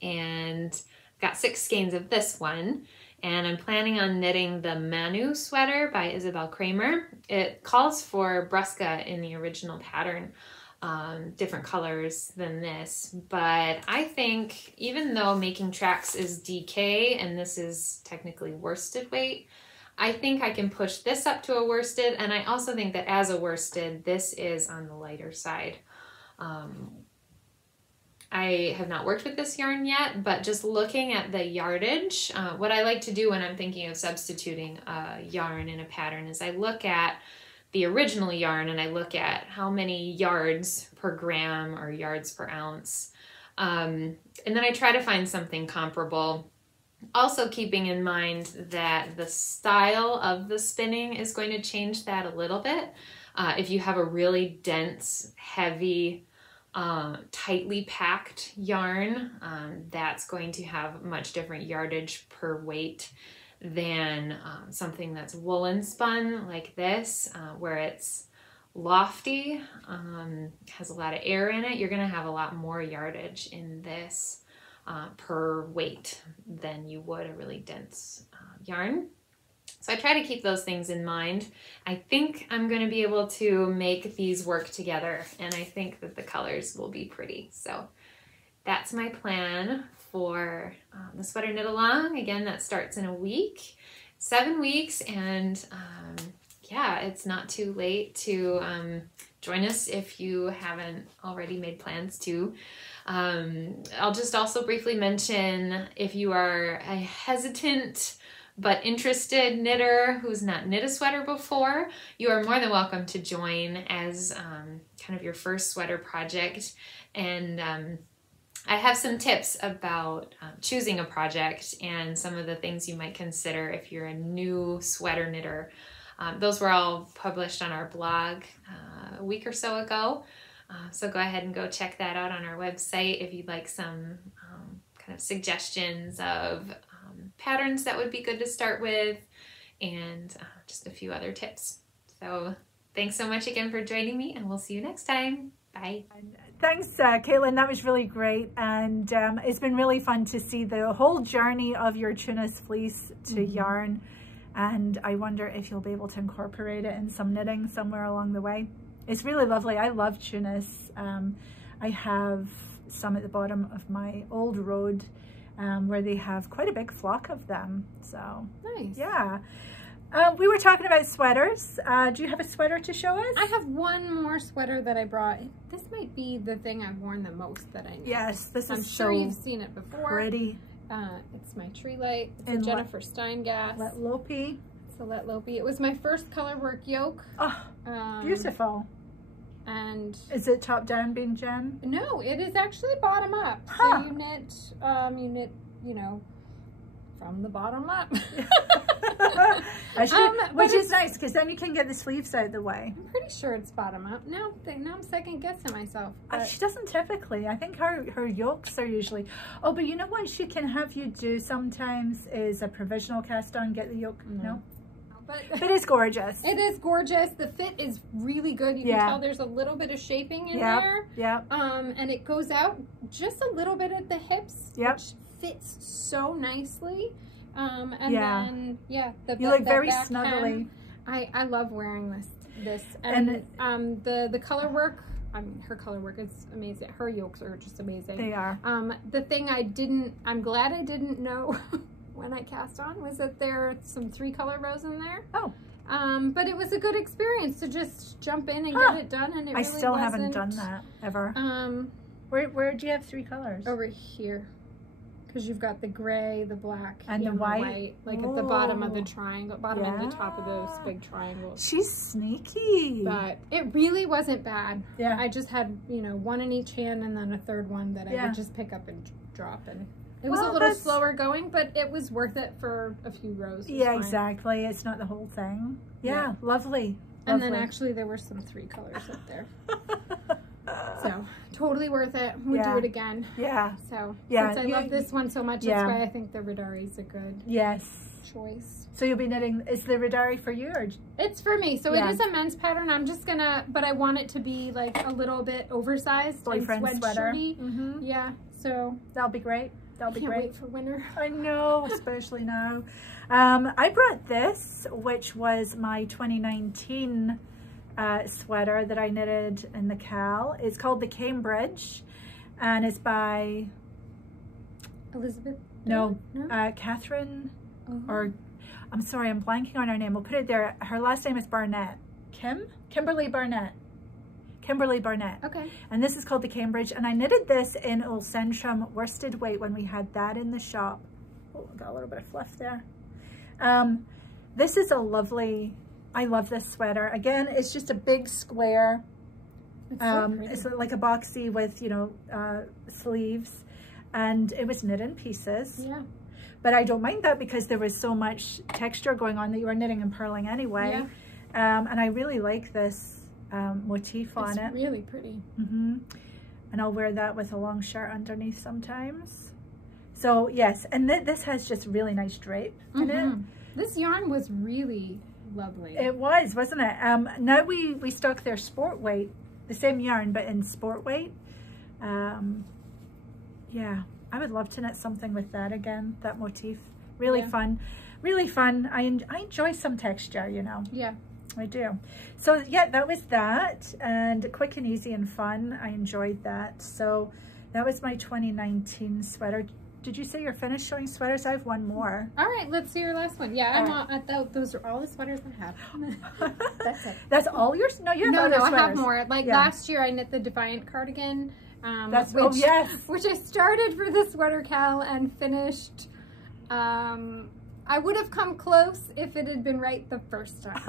And I've got 6 skeins of this one. And I'm planning on knitting the Manu sweater by Isabel Kramer. It calls for Brusca in the original pattern, different colors than this. But I think even though making tracks is DK and this is technically worsted weight, I think I can push this up to a worsted, and I also think that as a worsted, this is on the lighter side. I have not worked with this yarn yet, but just looking at the yardage, what I like to do when I'm thinking of substituting a yarn in a pattern is I look at the original yarn and I look at how many yards per gram or yards per ounce. And then I try to find something comparable. Also keeping in mind that the style of the spinning is going to change that a little bit. If you have a really dense, heavy, tightly packed yarn, that's going to have much different yardage per weight than something that's woolen spun like this, where it's lofty, has a lot of air in it. You're going to have a lot more yardage in this per weight than you would a really dense yarn. So I try to keep those things in mind. I think I'm going to be able to make these work together, and I think that the colors will be pretty. So that's my plan for the sweater knit along. Again, that starts in a week, 7 weeks, and yeah, it's not too late to join us if you haven't already made plans to. I'll just also briefly mention, if you are a hesitant but interested knitter who's not knit a sweater before, you are more than welcome to join as kind of your first sweater project. And I have some tips about choosing a project and some of the things you might consider if you're a new sweater knitter. Those were all published on our blog a week or so ago. So go ahead and go check that out on our website if you'd like some kind of suggestions of patterns that would be good to start with, and just a few other tips. So thanks so much again for joining me, and we'll see you next time. Bye. Thanks, Caitlin. That was really great, and it's been really fun to see the whole journey of your Tunis fleece to yarn, and I wonder if you'll be able to incorporate it in some knitting somewhere along the way. It's really lovely. I love Tunis. I have some at the bottom of my old road where they have quite a big flock of them. So nice. Yeah. We were talking about sweaters. Do you have a sweater to show us? I have one more sweater that I brought. This might be the thing I've worn the most that I knit. Yes, this I'm is sure so you've seen it before. Pretty. It's my Treelight. It's a Jennifer Steingass. Let Lopey. It's a Let Lopey. It was my first colorwork yoke. Oh, beautiful. And is it top down being Jen? No, it is actually bottom up. Huh. So you knit, you know, from the bottom up. Which is nice, because then you can get the sleeves out of the way. I'm pretty sure it's bottom up. Now I'm second guessing myself. She doesn't typically. I think her yokes are usually. Oh, but you know what she can have you do sometimes is a provisional cast on, get the yoke. No. But it's gorgeous. It is gorgeous. The fit is really good. You can tell there's a little bit of shaping in there. Yeah. And it goes out just a little bit at the hips, which fits so nicely. And then you look very snuggly. I love wearing this. And the color work. I mean, her color work is amazing. Her yokes are just amazing. They are. The thing I'm glad I didn't know when I cast on was that there are some 3-color rows in there. Oh. But it was a good experience to just jump in and get it done, and it really still haven't done that ever. Where do you have 3 colors? Over here. Because you've got the gray, the black, and the white. Like at the bottom of the triangle, bottom and the top of those big triangles. She's sneaky. But it really wasn't bad. Yeah. I just had, one in each hand and then a third one that I would just pick up and drop, and it was a little slower going, but it was worth it for a few rows. Yeah, exactly. It's not the whole thing. Yeah, lovely. And then actually there were some 3 colors up there. So totally worth it. We'd do it again. Yeah. So since I love this one so much, that's why I think the Riddari is a good choice. So you'll be knitting, is the Riddari for you, or? It's for me. So it is a men's pattern. I'm just gonna, but I want it to be like a little bit oversized. Boyfriend sweater. Yeah. So that'll be great. That'll be great. Wait for winter. I know, especially now. I brought this, which was my 2019 sweater that I knitted in the Cal. It's called the Cambridge, and it's by Elizabeth? No. Catherine, or I'm sorry, I'm blanking on her name. We'll put it there. Her last name is Barnett. Kimberly Barnett. Kimberly Barnett. Okay. And this is called the Cambridge, and I knitted this in Ulcentrum worsted weight when we had that in the shop. Oh, got a little bit of fluff there. This is a lovely, I love this sweater. Again, it's just a big square. It's like a boxy with, you know, sleeves, and it was knit in pieces. Yeah. But I don't mind that because there was so much texture going on that you were knitting and purling anyway. Yeah. And I really like this motif on it. It's really pretty. And I'll wear that with a long shirt underneath sometimes. So yes, and this has just really nice drape in it. This yarn was really lovely. It was, wasn't it? Now we stock their sport weight, the same yarn but in sport weight. Yeah, I would love to knit something with that again, that motif. Really fun, really fun. I enjoy some texture, you know. Yeah. I do. So yeah, that was that, and quick and easy and fun. I enjoyed that. So that was my 2019 sweater. Did you say you're finished showing sweaters? I have one more. All right, let's see your last one. Yeah, those are all the sweaters I have. That's it. That's all yours? No, you have other sweaters. I have more. Like last year, I knit the Defiant cardigan. Which I started for the sweater Cal and finished. I would have come close if it had been right the first time.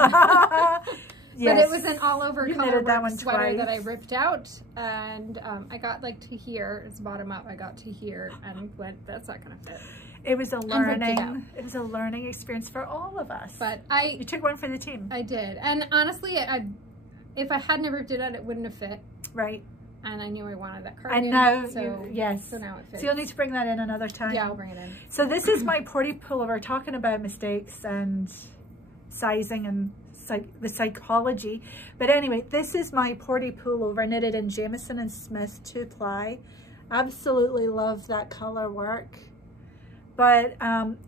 But it was an all-over color sweater that I ripped out, and I got like to here. It's bottom up. I got to here and went, that's not gonna fit. It was a learning. It was a learning experience for all of us. But you took one for the team. I did, and honestly, if I hadn't ripped it out, it wouldn't have fit. Right. And I knew I wanted that cardigan. And now, yes. So now it fits. So you'll need to bring that in another time. Yeah, I'll bring it in. So this is my porty pullover, talking about mistakes and sizing and the psychology. But anyway, this is my porty pullover knitted in Jamieson and Smith 2-ply. Absolutely love that color work. But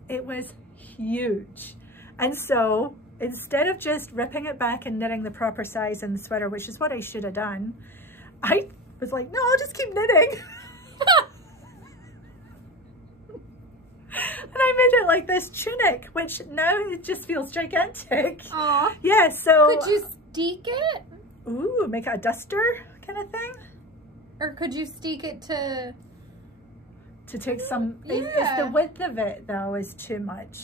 it was huge. And so instead of just ripping it back and knitting the proper size in the sweater, which is what I should have done, I was like, no, I'll just keep knitting. And I made it like this tunic, which now it just feels gigantic. Aww. Yeah, so. Could you steek it? Ooh, make it a duster kind of thing? Or could you steek it to take some, is the width of it though is too much?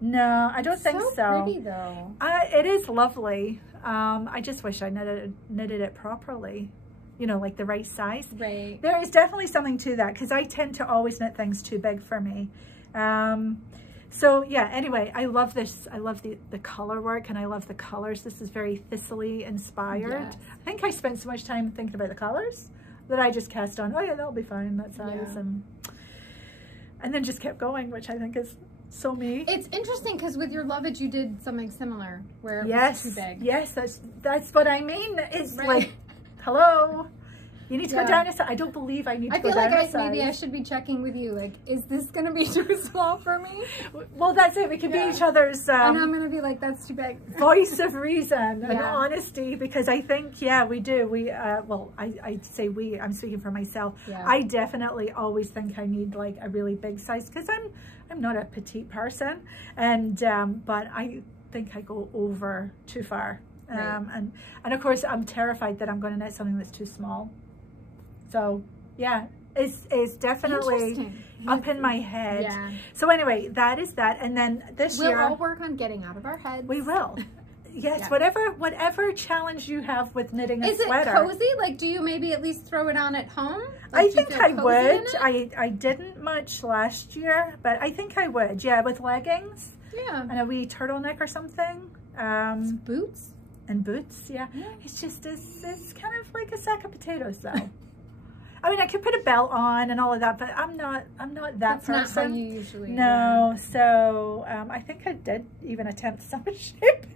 No, I don't think so. So pretty though. It is lovely. I just wish I knitted it properly, you know, like the right size. Right. There is definitely something to that because I tend to always knit things too big for me. So yeah, anyway, I love this. I love the color work and I love the colors. This is very thistly inspired. Yes. I think I spent so much time thinking about the colors that I just cast on, oh yeah, that'll be fine, that size. Yeah. And then just kept going, which I think is so me. It's interesting because with your lovage you did something similar where it was too big. Yes, that's what I mean. It's like, hello, you need to go down a size. I don't believe I need to go down a size. Maybe I should be checking with you, like, is this going to be too small for me? Well, that's it. We can be each other's and I'm going to be like, that's too big. Voice of reason and honesty, because I think, we do. Well, I say we, I'm speaking for myself. Yeah. I definitely always think I need like a really big size because I'm not a petite person, and but I think I go over too far. Right. And of course I'm terrified that I'm going to knit something that's too small. So yeah, it's definitely up in my head. Yeah. So anyway, that is that. And then this year we'll all work on getting out of our heads. We will. Yes, whatever challenge you have with knitting a sweater. Is it cozy? Like, do you maybe at least throw it on at home? Like, I think I would. I didn't much last year, but I think I would. Yeah, with leggings. Yeah. And a wee turtleneck or something. Some boots. And boots, yeah. It's just, it's kind of like a sack of potatoes, though. I mean, I could put a belt on and all of that, but I'm not that That's person. That's not how you usually No, so I think I did even attempt some shaping.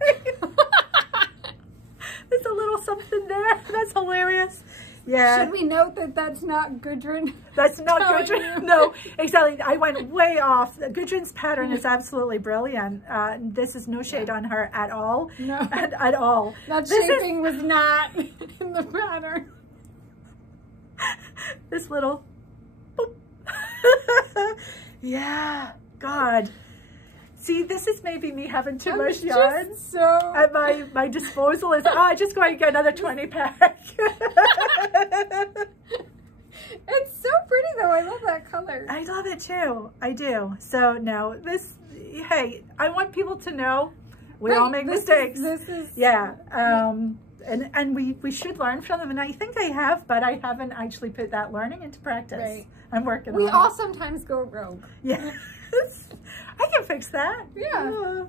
There's a little something there. That's hilarious. Yeah. Should we note that that's not Gudrun? That's not Gudrun. No, exactly. I went way off. Gudrun's pattern is absolutely brilliant. This is no shade on her at all. No. At all. That shaping was not in the pattern. This little boop. Yeah, God. See, this is maybe me having too much yarn. So And my disposal is, I just go and get another 20 pack. it's so pretty though. I love that color. I love it too. I do. So no, hey, I want people to know we all make mistakes. This is yeah. And we should learn from them. And I think I have, but I haven't actually put that learning into practice. Right. I'm working on it. We all sometimes go rogue. Yeah. I can fix that. Yeah.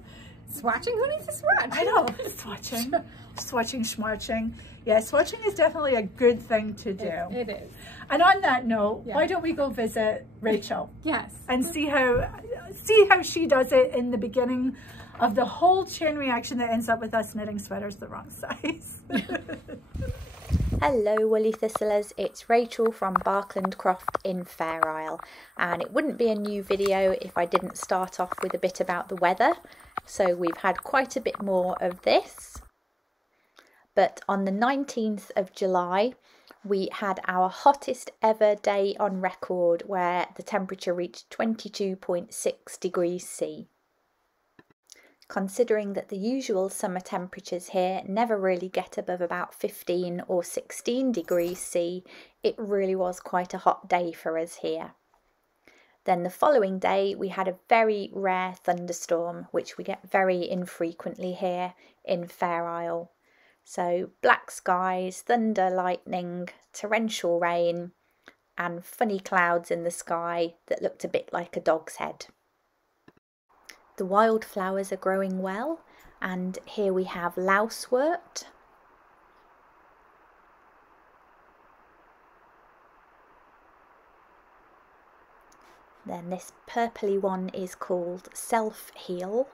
Swatching? Who needs to swatch? I know. Swatching. Swatching, schmatching. Yeah, swatching is definitely a good thing to do. It is. And on that note, why don't we go visit Rachel? Yes. And see how she does it in the beginning of the whole chain reaction that ends up with us knitting sweaters the wrong size. Hello Woolly Thistlers, it's Rachel from Barkland Croft in Fair Isle, and it wouldn't be a new video if I didn't start off with a bit about the weather. So we've had quite a bit more of this, but on the 19th of July we had our hottest ever day on record, where the temperature reached 22.6 degrees C. Considering that the usual summer temperatures here never really get above about 15 or 16 degrees C, it really was quite a hot day for us here. Then the following day we had a very rare thunderstorm, which we get very infrequently here in Fair Isle. So black skies, thunder, lightning, torrential rain and funny clouds in the sky that looked a bit like a dog's head. The wildflowers are growing well, and here we have lousewort, then this purpley one is called self-heal,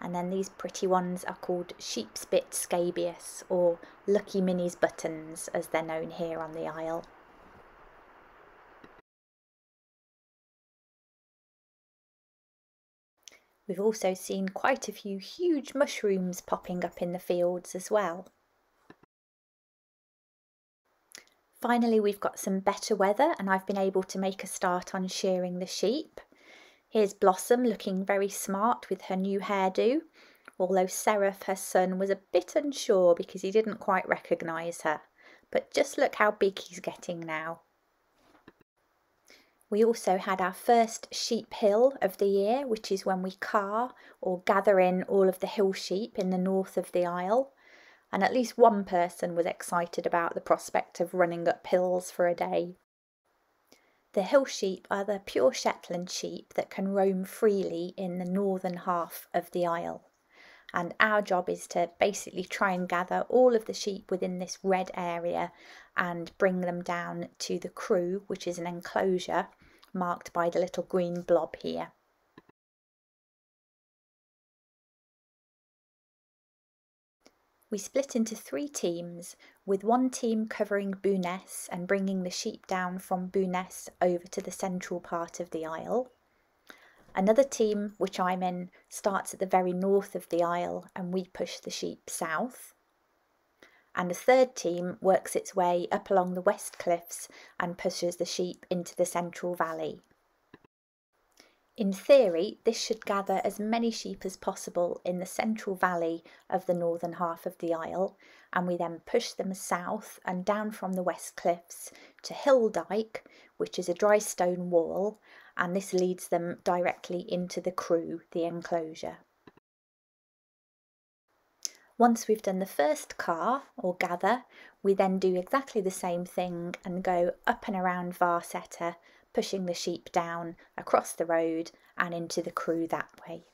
and then these pretty ones are called sheepspit scabious, or lucky Minnie's buttons as they're known here on the Isle. We've also seen quite a few huge mushrooms popping up in the fields as well. Finally, we've got some better weather and I've been able to make a start on shearing the sheep. Here's Blossom looking very smart with her new hairdo, although Seraph, her son, was a bit unsure because he didn't quite recognise her. But just look how big he's getting now. We also had our first sheep hill of the year, which is when we car or gather in all of the hill sheep in the north of the Isle. And at least one person was excited about the prospect of running up hills for a day. The hill sheep are the pure Shetland sheep that can roam freely in the northern half of the Isle. And our job is to basically try and gather all of the sheep within this red area and bring them down to the crew, which is an enclosure marked by the little green blob here. We split into 3 teams, with one team covering Lyonesse and bringing the sheep down from Lyonesse over to the central part of the Isle. Another team, which I'm in, starts at the very north of the Isle and we push the sheep south. And a third team works its way up along the west cliffs and pushes the sheep into the central valley. In theory, this should gather as many sheep as possible in the central valley of the northern half of the Isle, and we then push them south and down from the west cliffs to Hill Dyke, which is a dry stone wall, and this leads them directly into the crew, the enclosure. Once we've done the first car, or gather, we then do exactly the same thing and go up and around Varsetter, pushing the sheep down across the road and into the crew that way.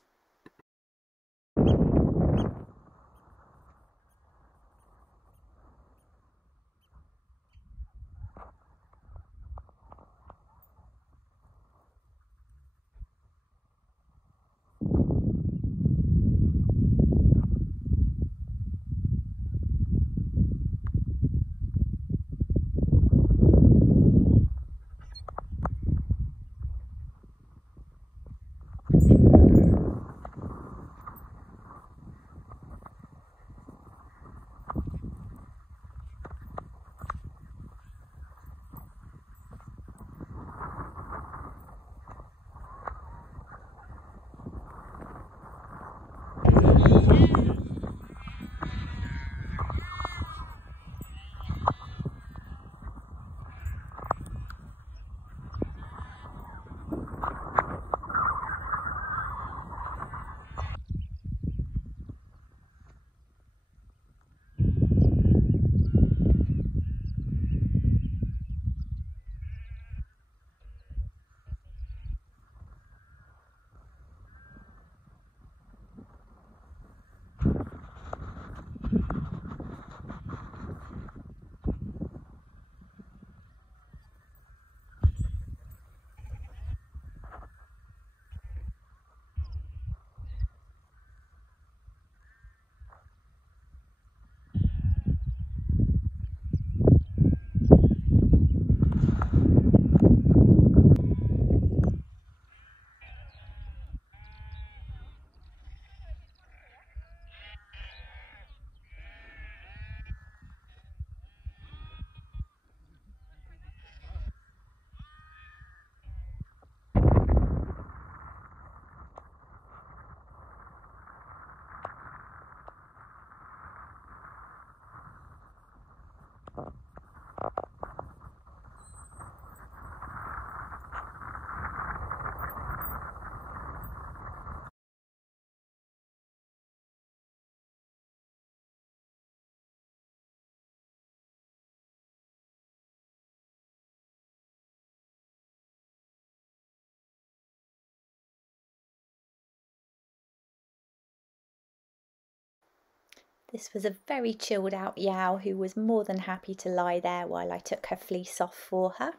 This was a very chilled out Yao who was more than happy to lie there while I took her fleece off for her.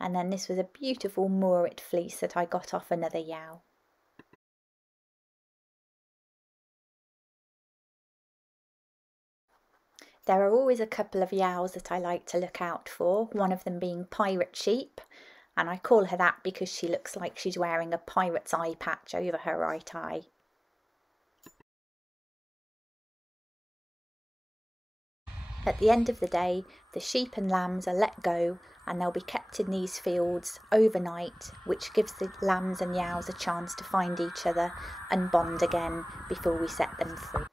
And then this was a beautiful moored fleece that I got off another Yao. There are always a couple of Yaos that I like to look out for, one of them being Pirate Sheep, and I call her that because she looks like she's wearing a pirate's eye patch over her right eye. At the end of the day, the sheep and lambs are let go and they'll be kept in these fields overnight, which gives the lambs and Yaos a chance to find each other and bond again before we set them free.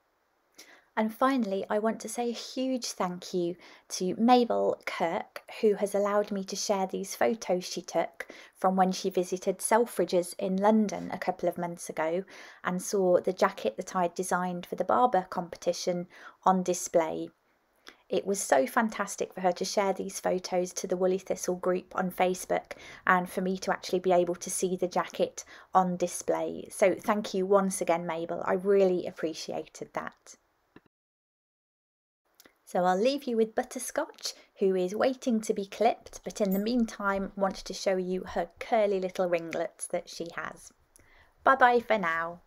And finally, I want to say a huge thank you to Mabel Kirk, who has allowed me to share these photos she took from when she visited Selfridges in London a couple of months ago and saw the jacket that I had designed for the barber competition on display. It was so fantastic for her to share these photos to the Woolly Thistle group on Facebook and for me to actually be able to see the jacket on display. So thank you once again, Mabel. I really appreciated that. So I'll leave you with Butterscotch, who is waiting to be clipped, but in the meantime wants to show you her curly little ringlets that she has. Bye bye for now.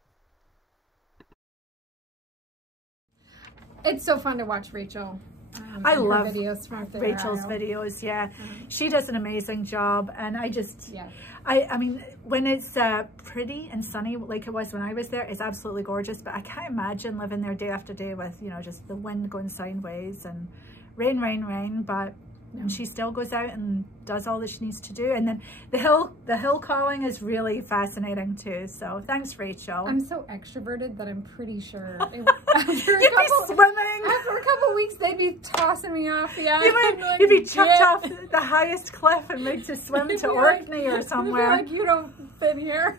It's so fun to watch Rachel. I love videos from Rachel's videos. Yeah, she does an amazing job, and I just, I mean, when it's pretty and sunny like it was when I was there, it's absolutely gorgeous. But I can't imagine living there day after day with, you know, just the wind going sideways and rain, rain, rain. But and she still goes out and does all that she needs to do. And then the hill Caaing is really fascinating too. So thanks, Rachel. I'm so extroverted that I'm pretty sure after After a couple weeks they'd be tossing me off. Yeah, you'd be chucked off the highest cliff and made to swim to Orkney or somewhere. Like, you don't fit here.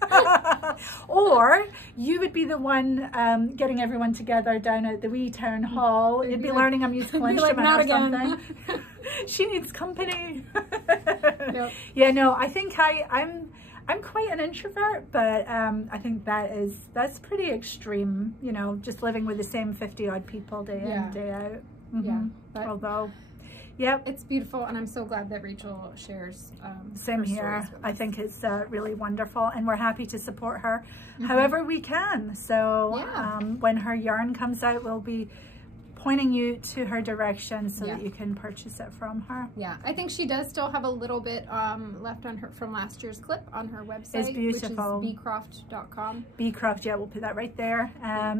Or you would be the one getting everyone together down at the wee town hall. You'd be learning a musical instrument or something. She needs company. Yep. Yeah, no, I think I'm quite an introvert, but I think that's pretty extreme, you know, just living with the same 50 odd people day in, day out. Yeah, but although, yep, it's beautiful, and I'm so glad that Rachel shares. Same here. I think it's really wonderful, and we're happy to support her however we can. So when her yarn comes out, we'll be pointing you to her direction so that you can purchase it from her. Yeah, I think she does still have a little bit left on her from last year's clip on her website. It's beautiful. Which is bcroft.com. Bcroft, yeah, we'll put that right there.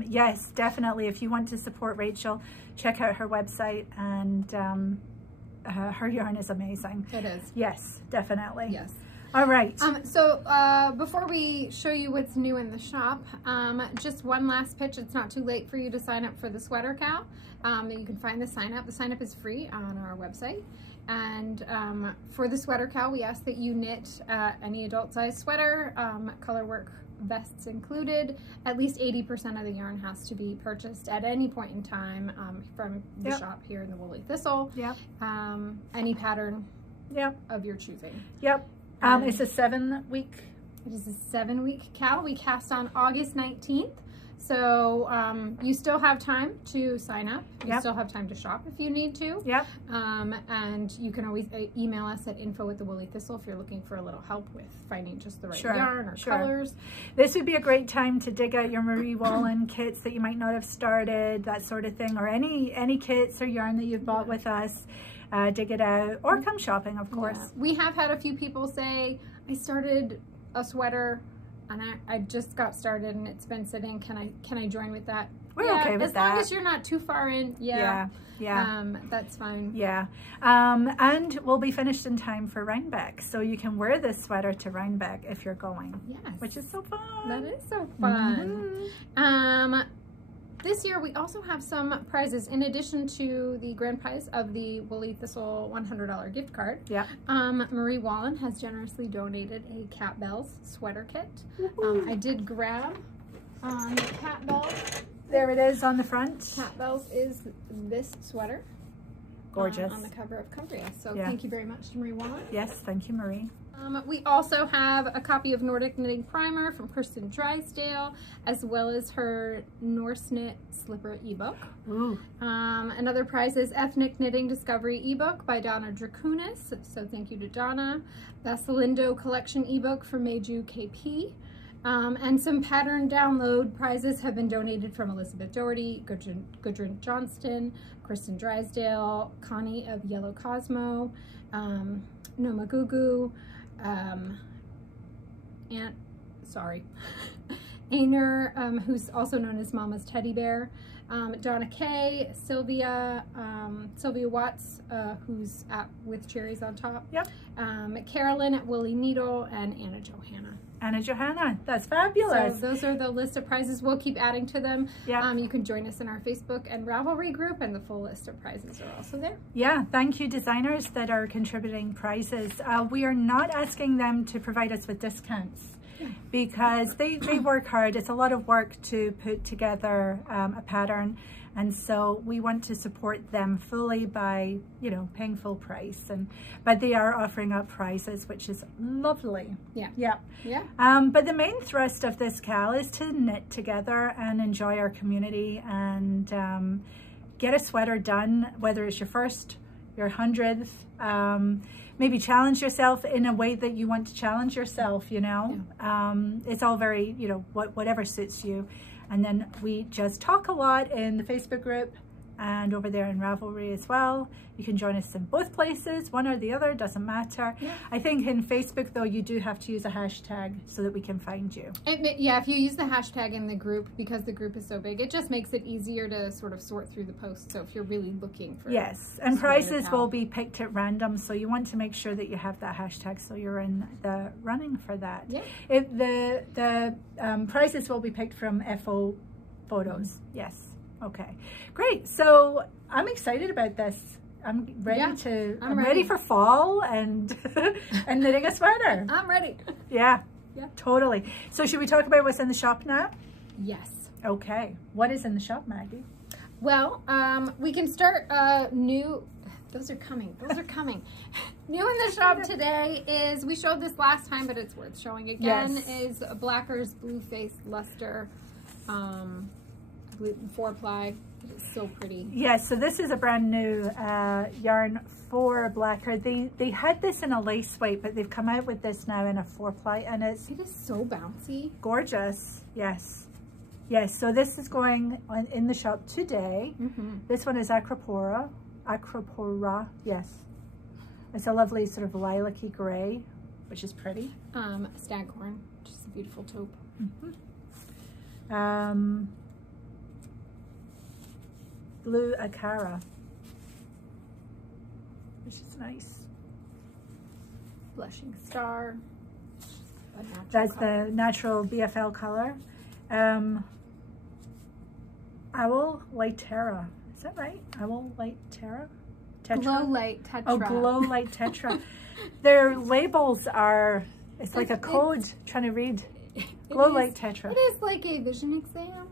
Yes, definitely. If you want to support Rachel, check out her website, and her yarn is amazing. It is. Yes, definitely. Yes. All right. So before we show you what's new in the shop, just one last pitch. It's not too late for you to sign up for the sweater cow. You can find the sign up. The sign up is free on our website. And for the sweater cow, we ask that you knit any adult size sweater, color work vests included. At least 80% of the yarn has to be purchased at any point in time from the shop here in the Woolly Thistle. Yep. Any pattern of your choosing. Yep. It's a 7-week. It is a 7-week cow. We cast on August 19th. So you still have time to sign up. You still have time to shop if you need to. Yep. And you can always email us at info@thewoollythistle if you're looking for a little help with finding just the right yarn or colors. This would be a great time to dig out your Marie Wallin kits that you might not have started, that sort of thing, or any kits or yarn that you've bought with us. Dig it out, or come shopping, of course. Yeah. We have had a few people say, I started a sweater and I just got started and it's been sitting. Can I join with that? We're okay with that. As long as you're not too far in. Yeah. That's fine. Yeah. And we'll be finished in time for Rhinebeck. So you can wear this sweater to Rhinebeck if you're going. Yes. Which is so fun. That is so fun. this year we also have some prizes in addition to the grand prize of the Woolly Thistle $100 gift card. Yeah. Marie Wallin has generously donated a Cat Bells sweater kit. I did grab the Cat Bells. There it is on the front. Cat Bells is this sweater. Gorgeous. On the cover of Cumbria. So yeah. Thank you very much to Marie Wallin. Yes, thank you, Marie. We also have a copy of Nordic Knitting Primer from Kirsten Drysdale, as well as her Norse Knit Slipper ebook. Ooh. Another prize is Ethnic Knitting Discovery ebook by Donna Dracunis, so thank you to Donna. Vasilindo Collection ebook from Meiju KP. And some pattern download prizes have been donated from Elizabeth Doherty, Gudrun Johnston, Kristen Drysdale, Connie of Yellow Cosmo, Noma Gugu, Ainer, who's also known as Mama's Teddy Bear, Donna Kay, Sylvia Watts, who's with cherries on top. Yep. Carolyn at Woolly Needle, and Anna Johanna. Anna Johanna, that's fabulous. So those are the list of prizes. We'll keep adding to them. Yeah. You can join us in our Facebook and Ravelry group, and the full list of prizes are also there. Yeah, thank you designers that are contributing prizes. We are not asking them to provide us with discounts because they work hard. It's a lot of work to put together a pattern, and so we want to support them fully by, you know, paying full price. But they are offering up prizes, which is lovely. Yeah. Yeah. Yeah. But the main thrust of this Cal is to knit together and enjoy our community and get a sweater done, whether it's your first, your 100th, maybe challenge yourself in a way that you want to challenge yourself, you know. Yeah. It's all very, you know, whatever suits you. And then we just talk a lot in the Facebook group and over there in Ravelry as well. You can join us in both places, one or the other, doesn't matter. Yeah. I think in Facebook though, you do have to use a hashtag so that we can find you. Yeah, if you use the hashtag in the group, because the group is so big, it just makes it easier to sort of sort through the posts. So if you're really looking for... Yes, and prizes will be picked at random, so you want to make sure that you have that hashtag so you're in the running for that. Yeah. The prizes will be picked from FO photos. Yes. Okay, great. So I'm excited about this. I'm ready to. I'm ready for fall and and knitting a sweater. I'm ready. Yeah. Yeah. Totally. So should we talk about what's in the shop now? Yes. Okay. What is in the shop, Maggie? Well, we can start new. Those are coming. Those are coming. New in the shop today is, we showed this last time, but it's worth showing again. Yes. Is Blacker's Blue Face Luster. 4-ply. It is so pretty. Yes, so this is a brand new yarn for Blacker. They had this in a lace weight, but they've come out with this now in a 4-ply, and it is so bouncy. Gorgeous. Yes. Yes, so this is going on in the shop today. Mm-hmm. This one is Acropora. Yes. It's a lovely sort of lilac-y gray, which is pretty. Staghorn, which is a beautiful taupe. Mm-hmm. Blue Acara, which is nice. Blushing Star. That's color. The natural BFL color. Owl Light Terra. Is that right? Owl Light Terra? Tetra? Glow Light Tetra. Oh, Glow Light Tetra. Their labels are, it's like a code trying to read. Glow Light Tetra. It is like a vision exam.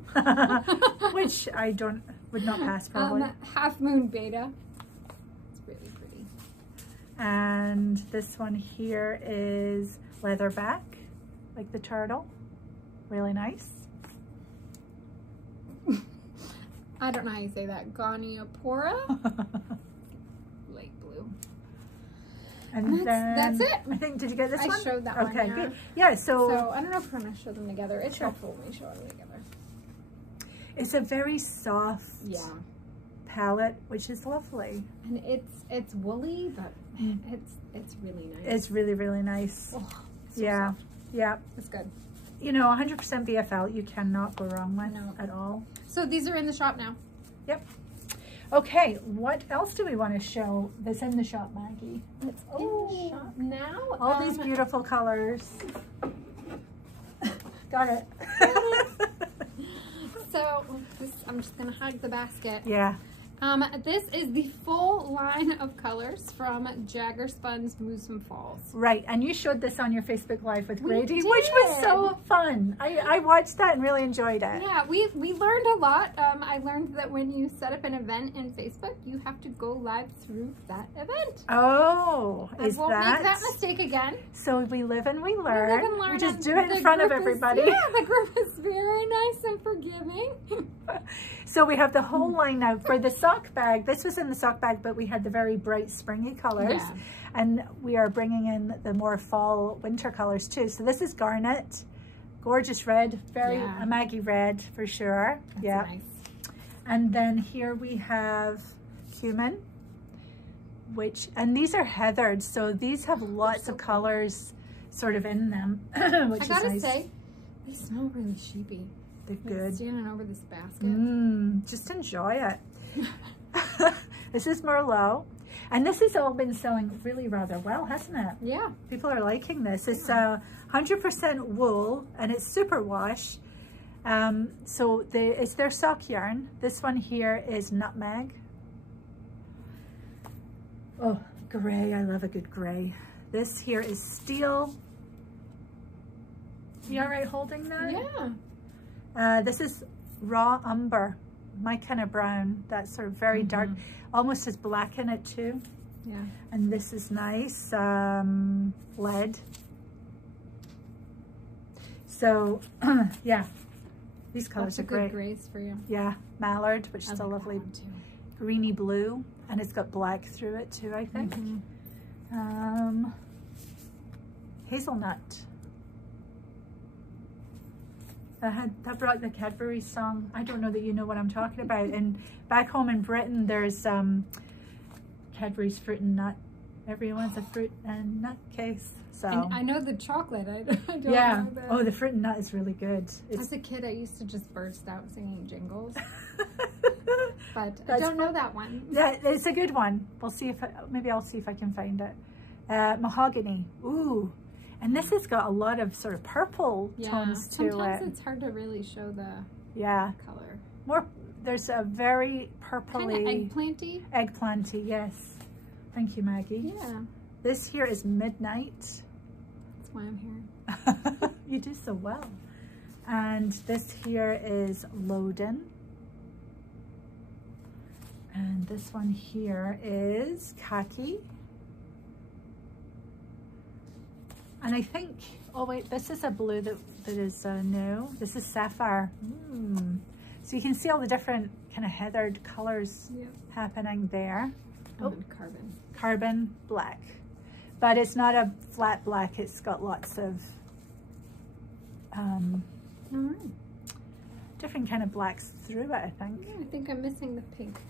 Which I would not pass probably. Half Moon Beta. It's really pretty. And this one here is Leatherback, like the turtle. Really nice. I don't know how you say that. Goniopora. Light blue. And that's it. I think, did you get this one? I showed that one. Okay, good. Yeah, so I don't know if we're going to show them together. It's helpful when we show them together. It's a very soft palette, which is lovely. And it's woolly, but it's really nice. It's really, really nice. Oh, so yeah. Soft. Yeah. It's good. You know, 100% BFL, you cannot go wrong with at all. So these are in the shop now. Yep. Okay, what else do we want to show that's in the shop, Maggie? It's in the shop now. All these beautiful colors. Got it. So I'm just gonna hug the basket. Yeah. This is the full line of colors from Jagger Spun's Musum Falls. Right, and you showed this on your Facebook Live with Grady, did. which was so fun. I watched that and really enjoyed it. Yeah, we learned a lot. I learned that when you set up an event in Facebook, you have to go live through that event. Oh, I won't make that mistake again. So we live and we learn. We live and learn. We just do it in front of everybody. The group is very nice and forgiving. So we have the whole line now for the sock bag. This was in the sock bag, but we had the very bright springy colors. Yeah. And we are bringing in the more fall winter colors too. So this is garnet, gorgeous red, very a Maggie red for sure. That's nice. And then here we have cumin, and these are heathered. So these have lots of colors sort of in them, which is nice. I gotta say, they smell really sheepy. They're good. Standing over this basket. Just enjoy it. This is Merlot. And this has all been selling really rather well, hasn't it? Yeah. People are liking this. It's 100% wool and it's super wash. So it's their sock yarn. This one here is nutmeg. Oh, gray. I love a good gray. This here is steel. You all right holding that? Yeah. This is raw umber, my kind of brown. That's sort of very dark, almost has black in it too. Yeah. And this is nice, lead. So, yeah, these colors are great. Good grays for you. Yeah, mallard, which is a lovely greeny blue, and it's got black through it too, I think. Hazelnut. I brought the Cadbury song. I don't know that you know what I'm talking about. And back home in Britain, there's Cadbury's fruit and nut. Everyone's a fruit and nut case. So and I know the chocolate. I don't yeah. know the... Oh, the fruit and nut is really good. As a kid, I used to just burst out singing jingles. But I don't know that one. Yeah, it's a good one. We'll see if maybe I'll see if I can find it. Mahogany. Ooh. And this has got a lot of sort of purple tones to it. Sometimes it's hard to really show the color. More, there's a very purpley... Kind of eggplanty? Eggplanty, yes. Thank you, Maggie. Yeah. This here is Midnight. That's why I'm here. You do so well. And this here is Loden. And this one here is Khaki. And I think, oh wait, this is a blue that is new. This is Sapphire. So you can see all the different kind of heathered colors happening there. And carbon. Carbon black. But it's not a flat black, it's got lots of different kind of blacks through it, I think. Yeah, I think I'm missing the pink.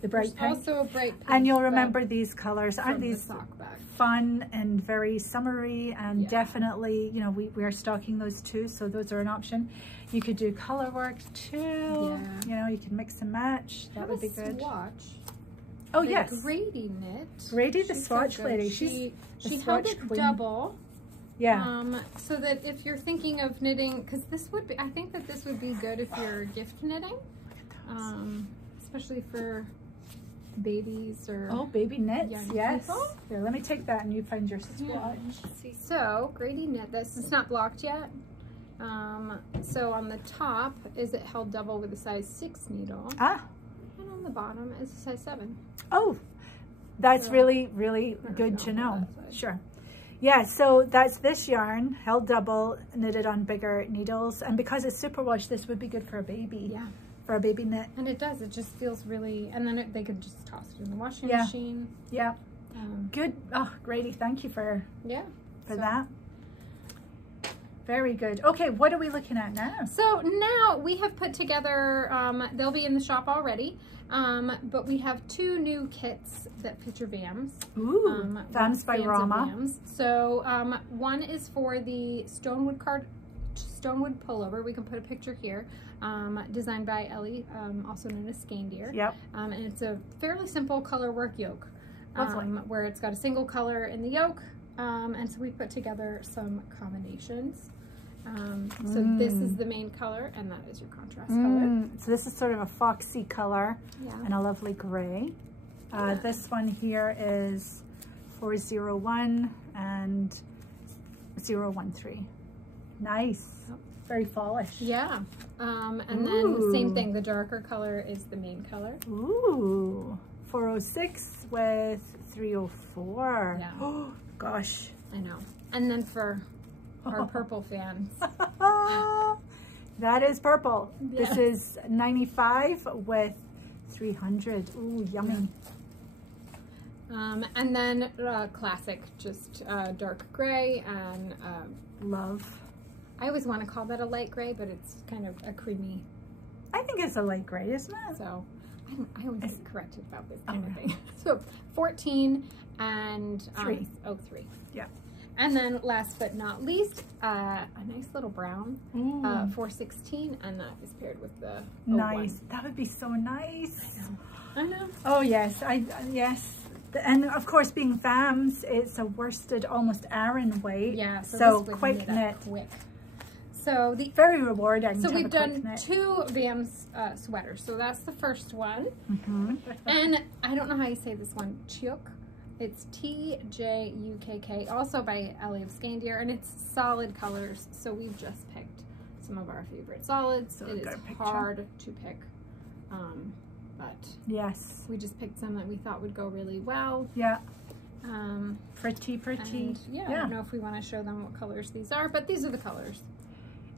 The bright pink. Also a bright pink. And you'll remember these colors. Aren't these sock bag. Fun and very summery, and definitely, you know, we are stocking those too, so those are an option. You could do color work too. Yeah. You know, you can mix and match. That would be good. Swatch. Oh yes. Grady knit. Grady, the swatch lady. She held it double. Yeah. So that if you're thinking of knitting, because this would be, I think that this would be good if you're gift knitting. Especially for babies or baby knits, yes. People. Here, let me take that and you find your swatch. So Grady knit this. It's not blocked yet. So on the top is it held double with a size 6 needle. And on the bottom is a size 7. Oh, that's really good to know. Sure. Yeah, so that's this yarn held double, knitted on bigger needles, and because it's superwash, this would be good for a baby. Yeah. For a baby knit. And it does. It just feels really, and then they could just toss it in the washing machine. Yeah. Good. Oh, Grady, thank you for that. Very good. Okay, what are we looking at now? So now we have put together, they'll be in the shop already, but we have 2 new kits that feature VAMs. Ooh, VAMs by Rama. VAMs. So one is for the Stonewood pullover. We can put a picture here. Designed by Ellie, also known as Skandir. Yep. And it's a fairly simple color work yoke, where it's got a single color in the yoke. And so we put together some combinations. So this is the main color, and that is your contrast color. So this is sort of a foxy color and a lovely gray. This one here is 401 and 013. Nice. Very fallish. Yeah. And then the same thing, the darker color is the main color. Ooh. 406 with 304. Yeah. Oh, gosh. I know. And then for our purple fans. That is purple. Yeah. This is 95 with 300. Ooh, yummy. And then classic, just dark gray and Love. I always want to call that a light gray, but it's kind of a creamy. I think it's a light gray, isn't it? So I always get corrected about this kind of thing. So 14 and 3. 3. Yeah. And then last but not least, a nice little brown, 416, and that is paired with the 01. Nice. That would be so nice. I know. Oh yes, yes. And of course, being FAMS, it's a worsted, almost Aran weight. Yeah. So quick knit. Quick. So very rewarding. So we've done 2 VAMS sweaters. So that's the first one. And I don't know how you say this one. ChiaoGoo. It's TJUKK, also by Ellie of Scandier, and it's solid colors. So we've just picked some of our favorite solids. So it is hard to pick, but yes, we just picked some that we thought would go really well. Yeah. Pretty. And I don't know if we want to show them what colors these are, but these are the colors.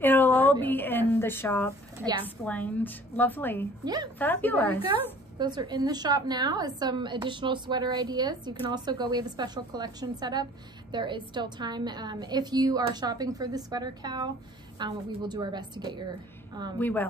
It'll all be in the shop explained. Lovely. Yeah. Fabulous. So there you go. Those are in the shop now as some additional sweater ideas. You can also go, we have a special collection set up. There is still time. If you are shopping for the sweater cow, we will do our best to get your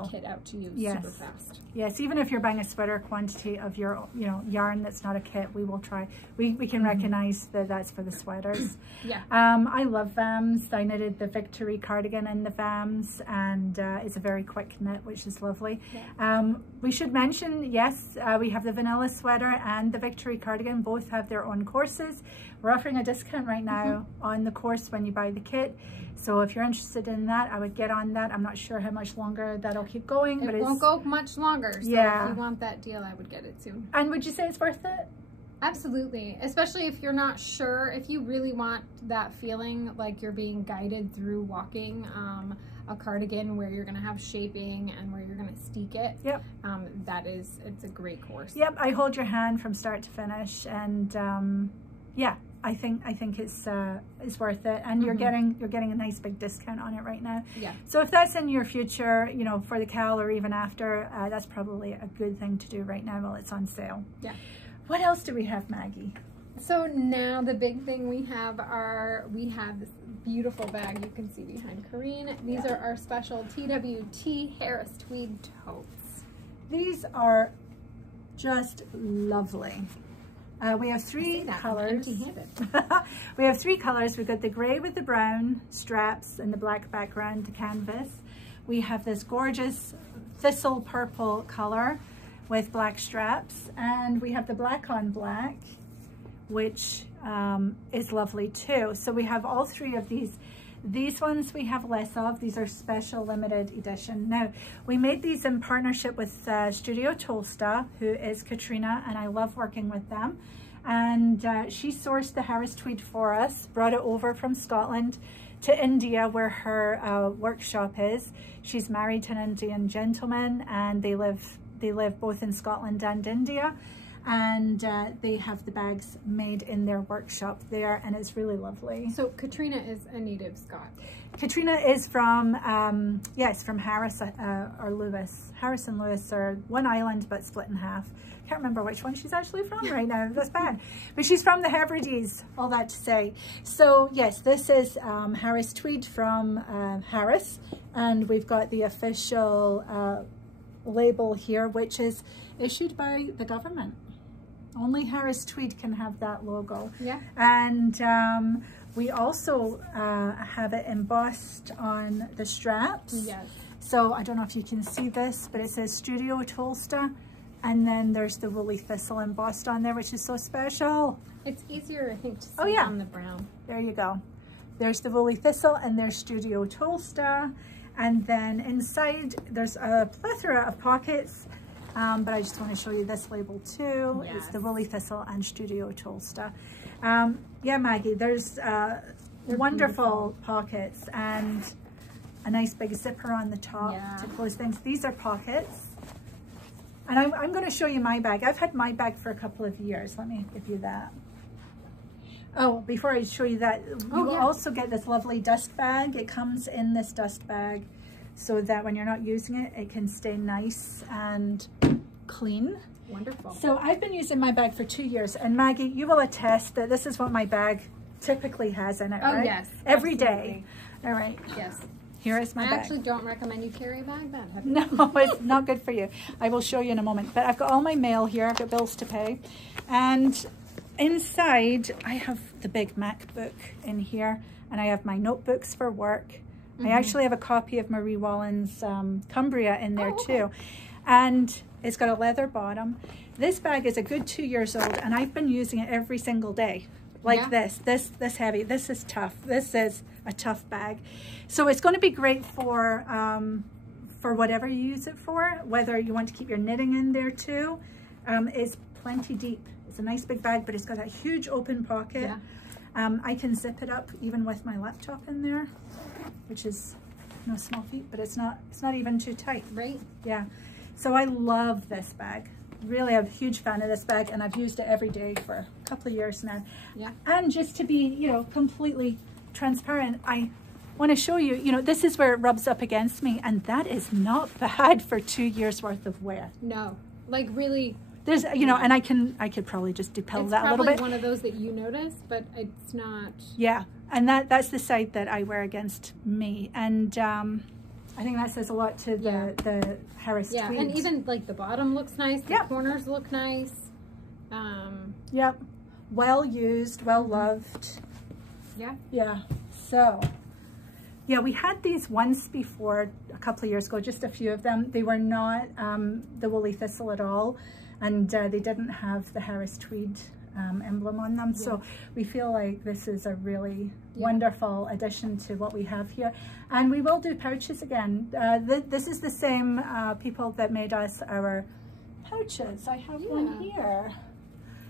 kit out to you super fast. Yes, even if you're buying a sweater quantity of your yarn that's not a kit, we will try. We can recognize that that's for the sweaters. Yeah. I love VAMS. I knitted the Victory cardigan in the VAMS, and it's a very quick knit, which is lovely. Yeah. We should mention, yes, we have the vanilla sweater and the Victory cardigan. Both have their own courses. We're offering a discount right now on the course when you buy the kit. So if you're interested in that, I would get on that. I'm not sure how much longer that'll keep going. But it won't go much longer. So if you want that deal, I would get it soon. And would you say it's worth it? Absolutely. Especially if you're not sure, if you really want that feeling like you're being guided through walking a cardigan where you're going to have shaping and where you're going to steek it. Yep. It's a great course. Yep. I hold your hand from start to finish, and yeah. I think it's worth it, and you're getting a nice big discount on it right now. Yeah. So if that's in your future, for the cowl or even after, that's probably a good thing to do right now while it's on sale. Yeah. What else do we have, Maggie? So now the big thing we have this beautiful bag you can see behind Corinne. These are our special TWT Harris tweed totes. These are just lovely. We have 3 colors. We have 3 colors. We've got the gray with the brown straps and the black background, the canvas. We have this gorgeous thistle purple color with black straps, and we have the black on black, which is lovely too. So we have all 3 of these. These ones we have less of. These are special limited edition. Now, we made these in partnership with Studio Tolsta, who is Katrina, and I love working with them. And she sourced the Harris tweed for us, brought it over from Scotland to India, where her workshop is. She's married to an Indian gentleman, and they live both in Scotland and India. And they have the bags made in their workshop there, and it's really lovely. So Katrina is a native Scot. Katrina is from from Harris or Lewis. Harris and Lewis are one island but split in half. Can't remember which one she's actually from right now. That's bad. But she's from the Hebrides, all that to say. So yes, this is Harris tweed from Harris, and we've got the official label here, which is issued by the government. Only Harris tweed can have that logo. Yeah. And we also have it embossed on the straps. Yes. So I don't know if you can see this, but it says Studio Tolsta, and then there's the woolly thistle embossed on there, which is so special. It's easier, I think, to see on the brown. There you go. There's the Woolly Thistle and there's Studio Tolsta. And then inside there's a plethora of pockets, but I just want to show you this label too. Yes. It's the Woolly Thistle and Studio Tolsta. Yeah, Maggie, there's wonderful pockets and a nice big zipper on the top to close things. These are pockets. And I'm going to show you my bag. I've had my bag for a couple of years. Let me give you that. Oh, before I show you that, you will also get this lovely dust bag. It comes in this dust bag so that when you're not using it, it can stay nice and clean. Wonderful. So I've been using my bag for 2 years, and Maggie, you will attest that this is what my bag typically has in it, right? Oh, yes. Every day. All right. Yes. Here is my bag. I actually don't recommend you carry a bag then. No, it's not good for you. I will show you in a moment. But I've got all my mail here. I've got bills to pay. And inside, I have the big MacBook in here. And I have my notebooks for work. I actually have a copy of Marie Wallin's Cumbria in there too. And it's got a leather bottom. This bag is a good 2 years old. And I've been using it every single day. Like this heavy. This is tough. This is a tough bag. So it's going to be great for whatever you use it for, whether you want to keep your knitting in there too. It's plenty deep. It's a nice big bag, but it's got that huge open pocket. I can zip it up even with my laptop in there, which is no small feat, but it's not even too tight. Right. Yeah. So I love this bag. Really, I'm a huge fan of this bag, and I've used it every day for a couple of years now. Yeah. And just to be, you know, completely transparent, I want to show you, you know, this is where it rubs up against me, and that is not bad for 2 years worth of wear. No, like really. There's, you know, and I could probably just depel that a little bit. It's probably one of those that you notice, but it's not. Yeah, and that's the side that I wear against me, and I think that says a lot to the Harris tweed. And even like the bottom looks nice, the corners look nice. Yep, well used, well loved. Yeah. So, yeah, we had these once before a couple of years ago, just a few of them. They were not the Woolly Thistle at all, and they didn't have the Harris tweed emblem on them. So we feel like this is a really wonderful addition to what we have here. And we will do pouches again. This is the same people that made us our pouches. I have one here.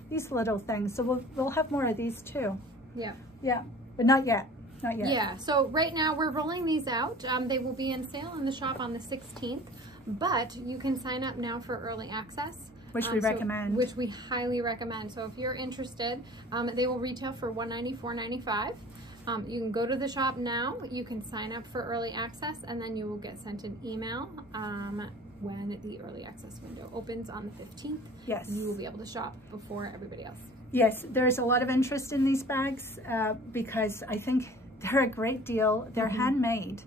These little things. So we'll have more of these too. Yeah, but not yet. Not yet. Yeah, so right now we're rolling these out. They will be in sale in the shop on the 16th, but you can sign up now for early access. Which we recommend. Which we highly recommend. So if you're interested, they will retail for $194.95. You can go to the shop now. You can sign up for early access, and then you will get sent an email when the early access window opens on the 15th. Yes. You will be able to shop before everybody else. Yes, there's a lot of interest in these bags because I think they're a great deal. They're handmade.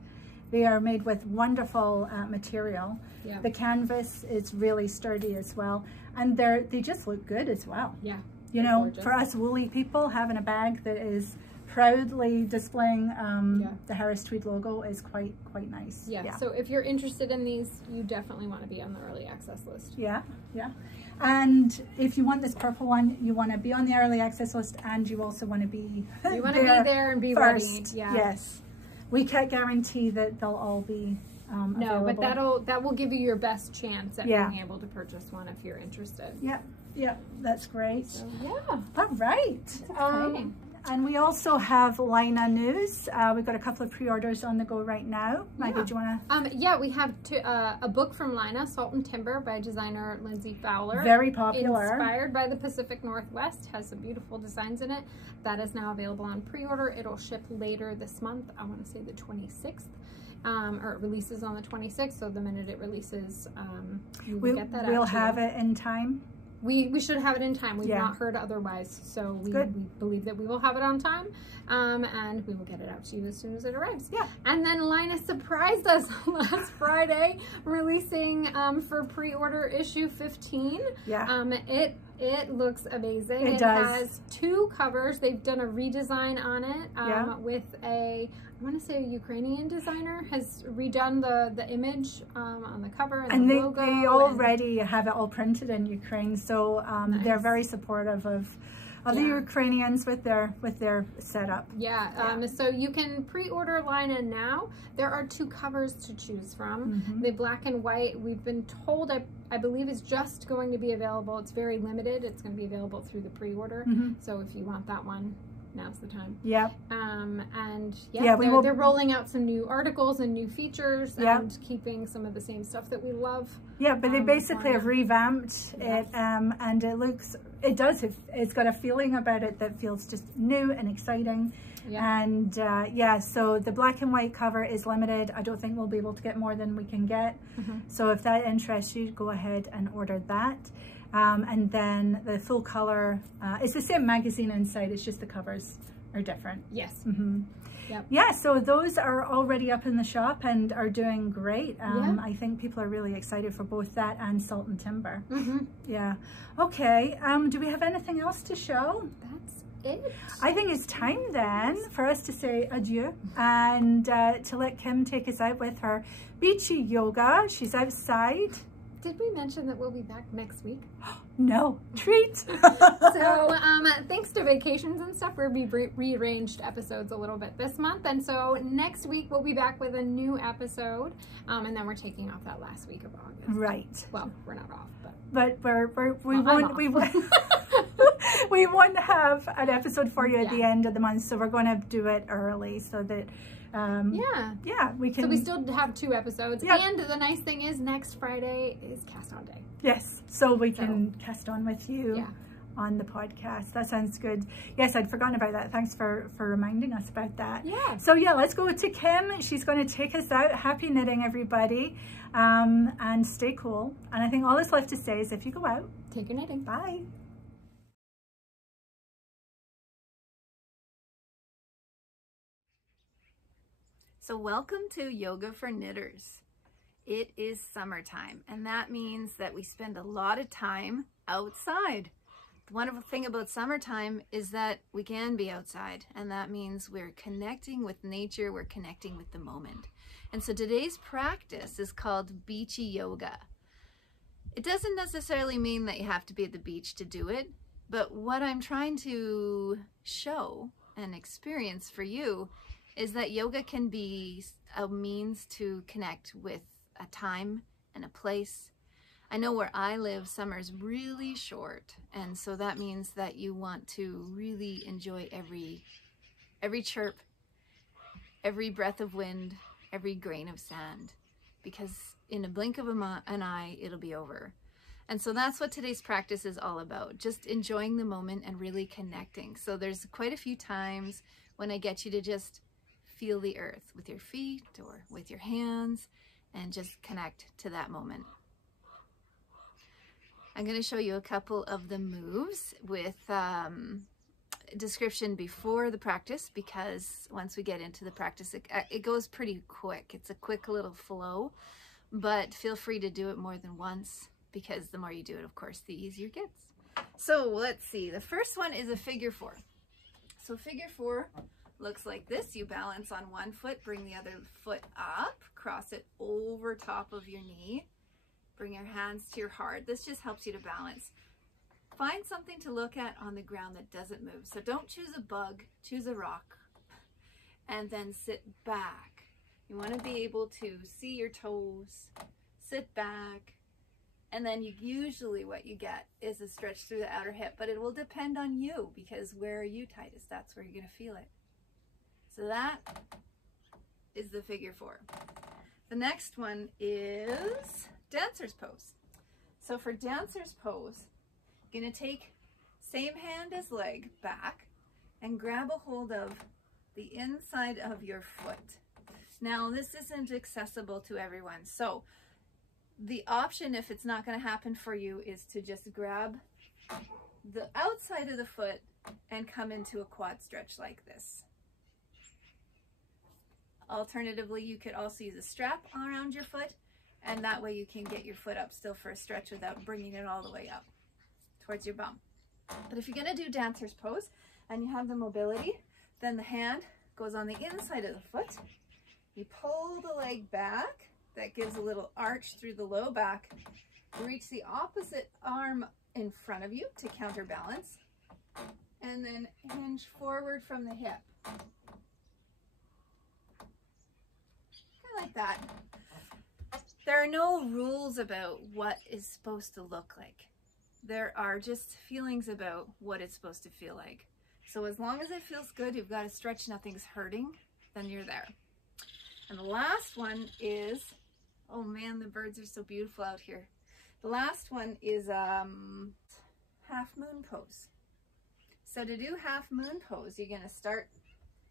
They are made with wonderful material. Yeah. The canvas is really sturdy as well, and they just look good as well. Yeah, you know, gorgeous. For us woolly people, having a bag that is proudly displaying the Harris Tweed logo is quite nice. Yeah. So if you're interested in these, you definitely want to be on the early access list. Yeah. And if you want this purple one, you want to be on the early access list, and you also want to be there and be first. Ready. Yeah. Yes. We can't guarantee that they'll all be no, available. but that will give you your best chance at being able to purchase one if you're interested. Yeah, that's great. So, yeah. All right. And we also have Lina news. We've got a couple of pre-orders on the go right now. Maggie, do you want to? We have a book from Lina, Salt and Timber, by designer Lindsay Fowler. Very popular. Inspired by the Pacific Northwest. Has some beautiful designs in it. That is now available on pre-order. It'll ship later this month. I want to say the 26th. Or it releases on the 26th. So the minute it releases, you will get that out. We'll have it in time. We should have it in time. We've not heard otherwise, so we believe that we will have it on time, and we will get it out to you as soon as it arrives. Yeah. And then Lyonesse surprised us last Friday, releasing for pre-order issue 15. Yeah. It looks amazing. It has 2 covers. They've done a redesign on it with I want to say a Ukrainian designer has redone the image on the cover and the logo. They already have it all printed in Ukraine, so they're very supportive of the Ukrainians with their setup. Yeah, so you can pre-order Lyonesse now. There are 2 covers to choose from. The black and white, we've been told, I believe, is just going to be available. It's very limited. It's going to be available through the pre-order. So if you want that one, now's the time. Yeah. And they're rolling out some new articles and new features and keeping some of the same stuff that we love. Yeah, but they basically have revamped it, and it's got a feeling about it that feels just new and exciting. Yeah. And so the black and white cover is limited. I don't think we'll be able to get more than we can get. So if that interests you, go ahead and order that. And then the full color, it's the same magazine inside, it's just the covers are different. Yes. Yeah, so those are already up in the shop and are doing great. I think people are really excited for both that and Salt and Timber. Yeah. Okay, do we have anything else to show? That's it. I think it's time then for us to say adieu and to let Kim take us out with her beachy yoga. She's outside. Did we mention that we'll be back next week? No. Treat. So thanks to vacations and stuff, we've rearranged episodes a little bit this month, and so next week we'll be back with a new episode, and then we're taking off that last week of August. Right. Well, we're not off, but we won't have an episode for you at the end of the month, so we're going to do it early so that we can. So we still have 2 episodes, and the nice thing is next Friday is cast on day. Yes, so we can cast on with you on the podcast. That sounds good. Yes, I'd forgotten about that. Thanks for reminding us about that. Yeah. So let's go to Kim. She's going to take us out. Happy knitting, everybody, and stay cool. And I think all that's left to say is if you go out, take your knitting. Bye. So welcome to Yoga for Knitters. It is summertime, and that means that we spend a lot of time outside. The wonderful thing about summertime is that we can be outside, and that means we're connecting with nature, we're connecting with the moment. And so today's practice is called beachy yoga. It doesn't necessarily mean that you have to be at the beach to do it, but what I'm trying to show and experience for you is that yoga can be a means to connect with a time and a place. I know where I live, summer's really short, and so that means that you want to really enjoy every chirp, every breath of wind, every grain of sand, because in a blink of an eye, it'll be over. And so that's what today's practice is all about, just enjoying the moment and really connecting. So there's quite a few times when I get you to just feel the earth with your feet or with your hands and just connect to that moment. I'm going to show you a couple of the moves with description before the practice, because once we get into the practice, it goes pretty quick. It's a quick little flow, but feel free to do it more than once, because the more you do it, of course, the easier it gets. So let's see. The first one is a figure 4. So figure 4 looks like this. You balance on one foot, bring the other foot up, cross it over top of your knee, bring your hands to your heart. This just helps you to balance. Find something to look at on the ground that doesn't move. So don't choose a bug, choose a rock, and then sit back. You want to be able to see your toes, sit back, and then usually what you get is a stretch through the outer hip, but it will depend on you, because where are you tightest? That's where you're going to feel it. So that is the figure 4. The next one is dancer's pose. So for dancer's pose, you're going to take same hand as leg back and grab a hold of the inside of your foot. Now this isn't accessible to everyone, so the option, if it's not going to happen for you, is to just grab the outside of the foot and come into a quad stretch like this. Alternatively, you could also use a strap around your foot, and that way you can get your foot up still for a stretch without bringing it all the way up towards your bum. But if you're going to do dancer's pose and you have the mobility, then the hand goes on the inside of the foot. You pull the leg back. That gives a little arch through the low back. You reach the opposite arm in front of you to counterbalance. and then hinge forward from the hip. Kind of like that. There are no rules about what it's supposed to look like. There are just feelings about what it's supposed to feel like. So as long as it feels good, you've got to stretch, nothing's hurting, then you're there. And the last one is, oh man, the birds are so beautiful out here. The last one is half moon pose. So to do half moon pose, you're gonna start,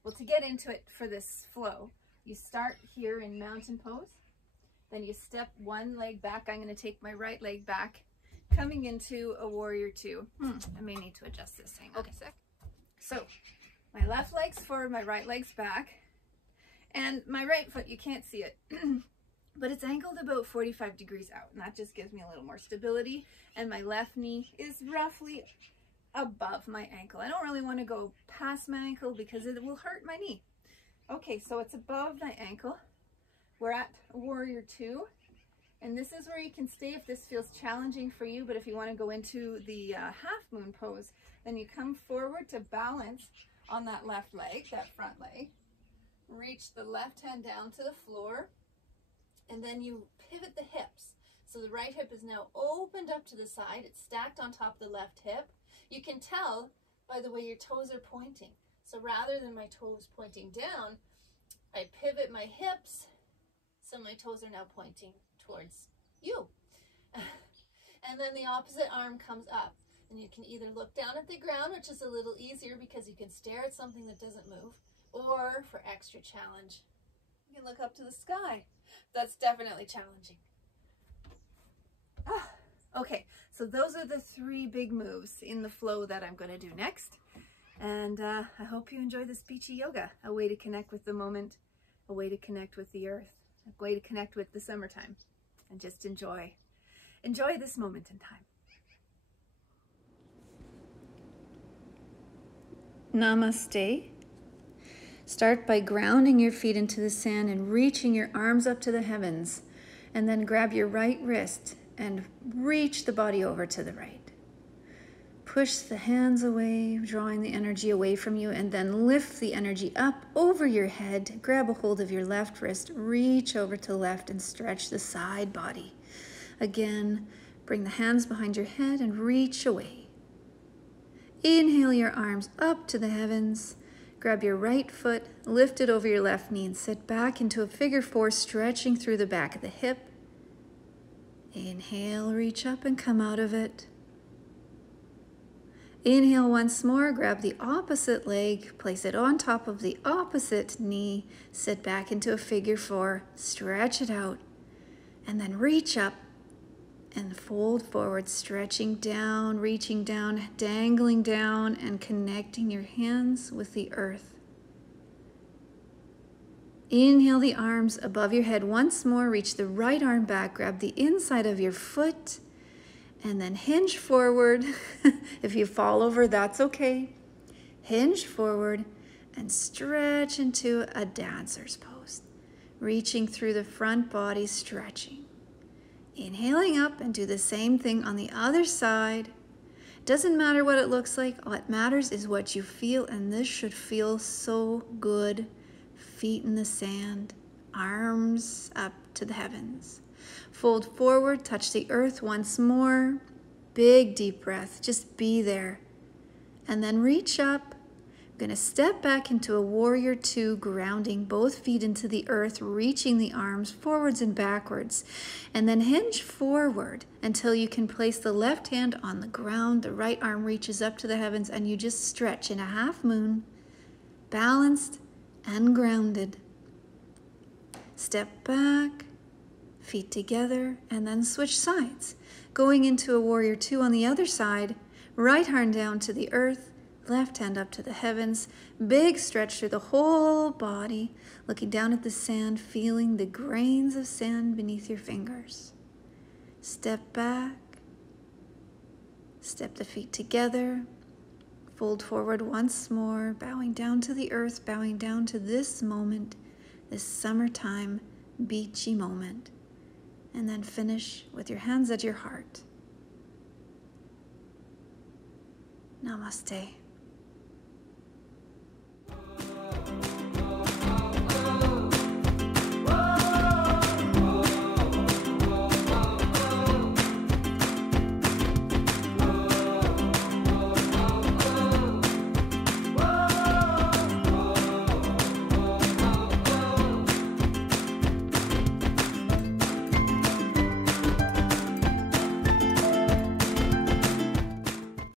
well, to get into it for this flow, you start here in mountain pose, then you step one leg back. I'm gonna take my right leg back, coming into a warrior two. I may need to adjust this, hang on a sec. So my left leg's forward, my right leg's back, and my right foot, you can't see it, but it's angled about 45 degrees out, and that just gives me a little more stability. And my left knee is roughly above my ankle. I don't really want to go past my ankle because it will hurt my knee. Okay, so it's above my ankle. We're at warrior two, and this is where you can stay if this feels challenging for you. But if you want to go into the half moon pose, then you come forward to balance on that left leg, that front leg. Reach the left hand down to the floor, and then you pivot the hips. So the right hip is now opened up to the side. It's stacked on top of the left hip. You can tell by the way your toes are pointing. So rather than my toes pointing down, I pivot my hips, so my toes are now pointing towards you. And then the opposite arm comes up, and you can either look down at the ground, which is a little easier because you can stare at something that doesn't move, or for extra challenge, you can look up to the sky. That's definitely challenging. Okay, so those are the three big moves in the flow that I'm going to do next. And I hope you enjoy this beachy yoga, a way to connect with the moment, a way to connect with the earth, a way to connect with the summertime, and just enjoy this moment in time. Namaste. Start by grounding your feet into the sand and reaching your arms up to the heavens, and then grab your right wrist and reach the body over to the right. Push the hands away, drawing the energy away from you, and then lift the energy up over your head. Grab a hold of your left wrist, reach over to the left, and stretch the side body. Again, bring the hands behind your head and reach away. Inhale your arms up to the heavens. Grab your right foot, lift it over your left knee, and sit back into a figure four, stretching through the back of the hip. Inhale, reach up and come out of it. Inhale once more, grab the opposite leg, place it on top of the opposite knee, sit back into a figure four, stretch it out, and then reach up and fold forward, stretching down, reaching down, dangling down, and connecting your hands with the earth. Inhale the arms above your head once more, reach the right arm back, grab the inside of your foot, and then hinge forward. If you fall over, that's okay. Hinge forward and stretch into a dancer's pose, reaching through the front body, stretching. Inhaling up, and do the same thing on the other side. Doesn't matter what it looks like. What matters is what you feel, and this should feel so good. Feet in the sand, arms up to the heavens. Fold forward, touch the earth once more. Big deep breath, just be there. And then reach up. I'm going to step back into a warrior two, grounding both feet into the earth, reaching the arms forwards and backwards. And then hinge forward until you can place the left hand on the ground. The right arm reaches up to the heavens, and you just stretch in a half moon, balanced and grounded. Step back, feet together, and then switch sides. Going into a warrior two on the other side, right arm down to the earth, left hand up to the heavens. Big stretch through the whole body, looking down at the sand, feeling the grains of sand beneath your fingers. Step back, step the feet together, fold forward once more, bowing down to the earth, bowing down to this moment, this summertime beachy moment. And then finish with your hands at your heart. Namaste.